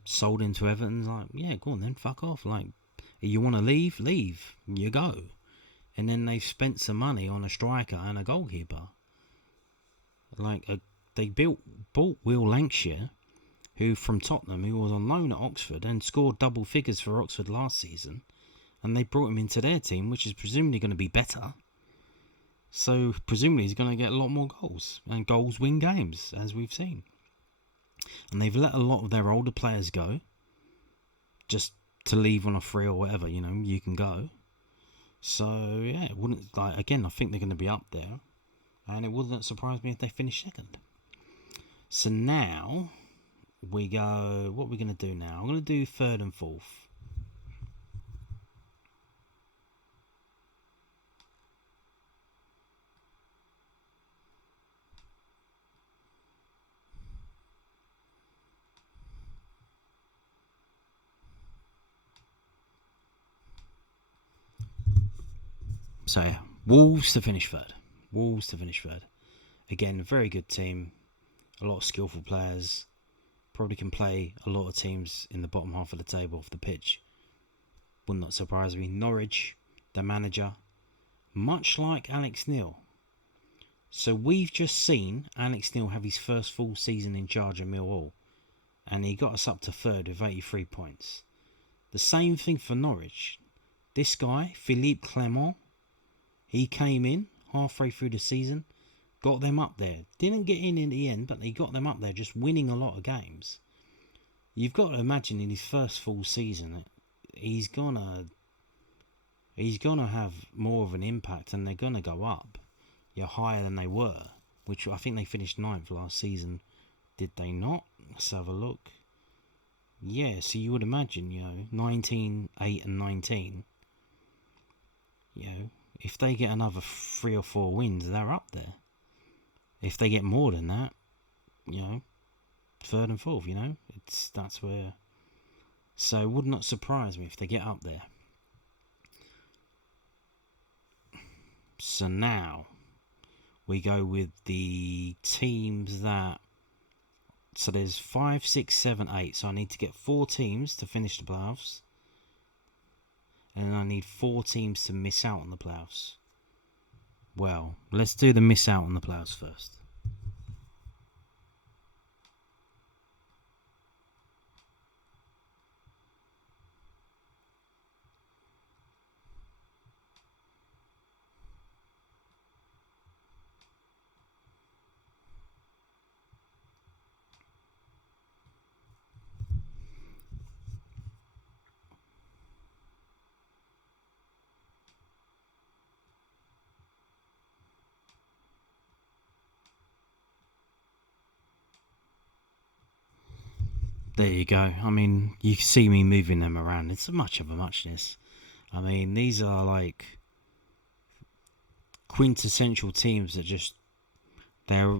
Sold into Everton. Go on then, fuck off. You want to leave? Leave. You go. And then they've spent some money on a striker and a goalkeeper. They bought Will Lancashire, who from Tottenham, who was on loan at Oxford and scored double figures for Oxford last season. And they brought him into their team, which is presumably going to be better. So presumably he's going to get a lot more goals. And goals win games, as we've seen. And they've let a lot of their older players go. Just to leave on a free or whatever, you can go. So, it wouldn't, again, I think they're going to be up there. And it wouldn't surprise me if they finish second. So now, we go, what are we going to do now? I'm going to do third and fourth. So, Wolves to finish third. Again, a very good team. A lot of skillful players. Probably can play a lot of teams in the bottom half of the table off the pitch. Would not surprise me. Norwich, the manager, much like Alex Neil. So we've just seen Alex Neil have his first full season in charge of Millwall. And he got us up to third with 83 points. The same thing for Norwich. This guy, Philippe Clement, he came in halfway through the season, got them up there. Didn't get in the end, but he got them up there, just winning a lot of games. You've got to imagine in his first full season, he's gonna have more of an impact, and they're gonna go up, higher than they were. Which I think they finished 9th last season. Did they not? Let's have a look. Yeah, so you would imagine, 19, 8 and 19. If they get another 3 or 4 wins, they're up there. If they get more than that, third and fourth, that's where. So it would not surprise me if they get up there. So now we go with the teams that. So there's 5, 6, 7, 8. So I need to get 4 teams to finish the playoffs. And I need 4 teams to miss out on the playoffs. Well, let's do the miss out on the playoffs first. There you go. I mean, you see me moving them around. It's much of a muchness. I mean, these are like quintessential teams that just, they're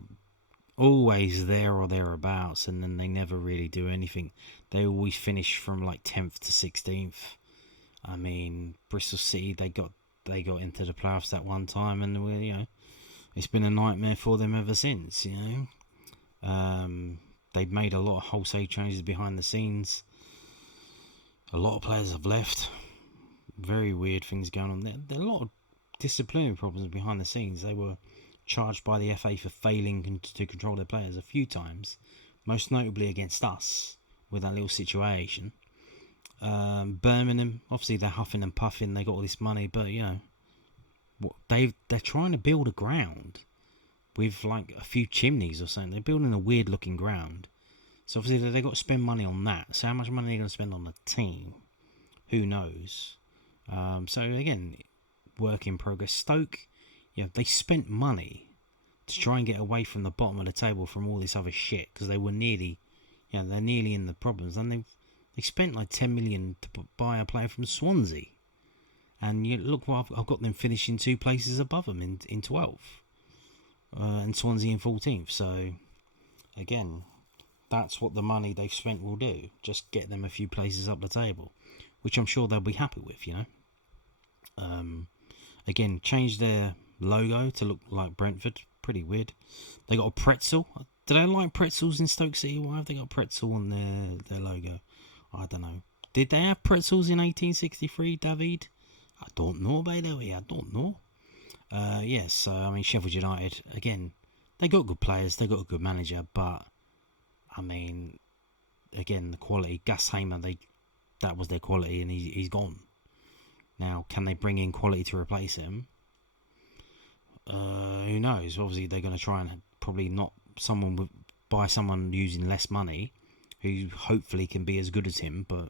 always there or thereabouts, and then they never really do anything. They always finish from like 10th to 16th. I mean, Bristol City, they got into the playoffs that one time, and it's been a nightmare for them ever since. They've made a lot of wholesale changes behind the scenes. A lot of players have left. Very weird things going on. There are a lot of disciplinary problems behind the scenes. They were charged by the FA for failing to control their players a few times, most notably against us with that little situation. Birmingham, obviously they're huffing and puffing. They got all this money, but they're trying to build a ground with like a few chimneys or something. They're building a weird looking ground. So obviously they've got to spend money on that. So how much money are they going to spend on the team? Who knows? So again, work in progress. Stoke, they spent money to try and get away from the bottom of the table from all this other shit, because they were nearly, they're nearly in the problems. And they spent like 10 million to buy a player from Swansea. And look what I've got them finishing 2 places above them in 12th. And Swansea in 14th. So, again, that's what the money they've spent will do. Just get them a few places up the table, which I'm sure they'll be happy with, Again, change their logo to look like Brentford. Pretty weird. They got a pretzel. Do they like pretzels in Stoke City? Why have they got a pretzel on their logo? I don't know. Did they have pretzels in 1863, David? I don't know, by the way. I don't know. Yes, I mean, Sheffield United, again, they got good players, they got a good manager, but, I mean, again, the quality, Gus Hamer, that was their quality, and he's gone. Now, can they bring in quality to replace him? Who knows? Obviously, they're going to try and probably not buy someone using less money, who hopefully can be as good as him, but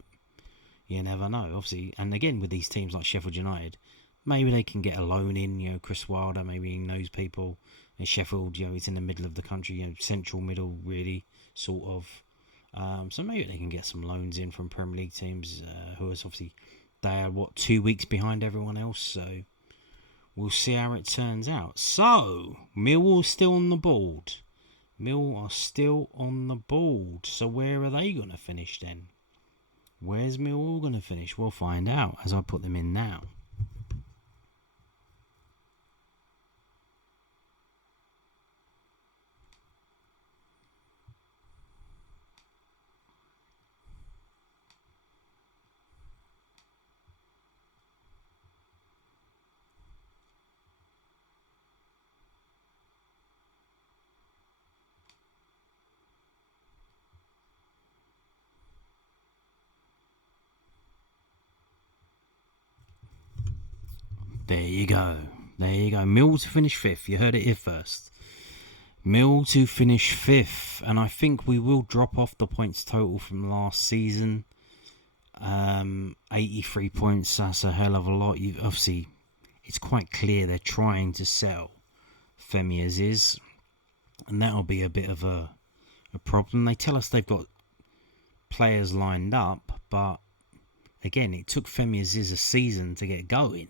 you never know, obviously. And again, with these teams like Sheffield United, maybe they can get a loan in, Chris Wilder, maybe he knows people. In Sheffield, it's in the middle of the country, central middle, really, sort of. So maybe they can get some loans in from Premier League teams, who is obviously, they are, 2 weeks behind everyone else, so we'll see how it turns out. So, Millwall still on the board. Mill are still on the board. So where are they going to finish then? Where's Millwall going to finish? We'll find out as I put them in now. There you go. Mill to finish 5th. You heard it here first. Mill to finish 5th. And I think we will drop off the points total from last season. 83 points. That's a hell of a lot. Obviously, it's quite clear they're trying to sell Femi Aziz. And that'll be a bit of a problem. They tell us they've got players lined up. But, again, it took Femi Aziz a season to get going.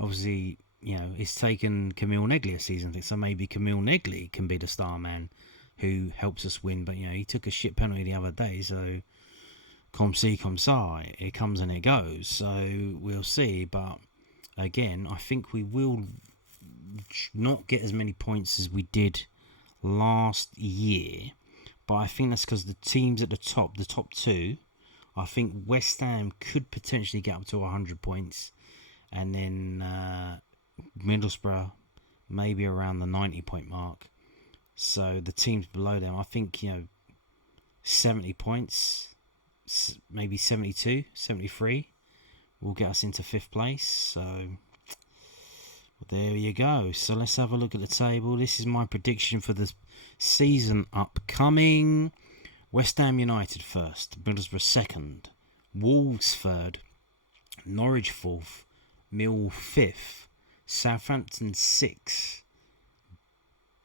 Obviously, it's taken Camille Negley a season, so maybe Camille Negley can be the star man who helps us win. But, he took a shit penalty the other day, so comme ci, comme ça, it comes and it goes. So we'll see. But, again, I think we will not get as many points as we did last year. But I think that's because the teams at the top 2, I think West Ham could potentially get up to 100 points. And then Middlesbrough, maybe around the 90-point mark. So the teams below them, I think, 70 points, maybe 72, 73 will get us into 5th place. So there you go. So let's have a look at the table. This is my prediction for the season upcoming. West Ham United 1st, Middlesbrough 2nd, Wolves 3rd, Norwich 4th, Mill 5th, Southampton 6th,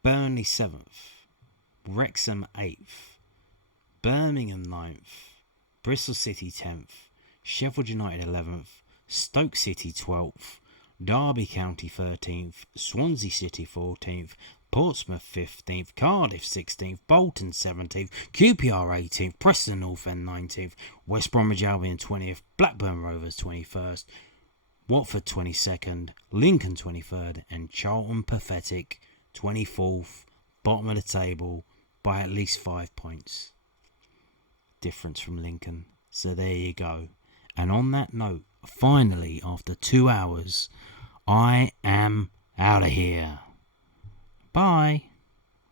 Burnley 7th, Wrexham 8th, Birmingham 9th, Bristol City 10th, Sheffield United 11th, Stoke City 12th, Derby County 13th, Swansea City 14th, Portsmouth 15th, Cardiff 16th, Bolton 17th, QPR 18th, Preston North End 19th, West Bromwich Albion 20th, Blackburn Rovers 21st, Watford 22nd, Lincoln 23rd, and Charlton Pathetic 24th, bottom of the table by at least 5 points. Difference from Lincoln. So there you go. And on that note, finally, after 2 hours, I am out of here. Bye.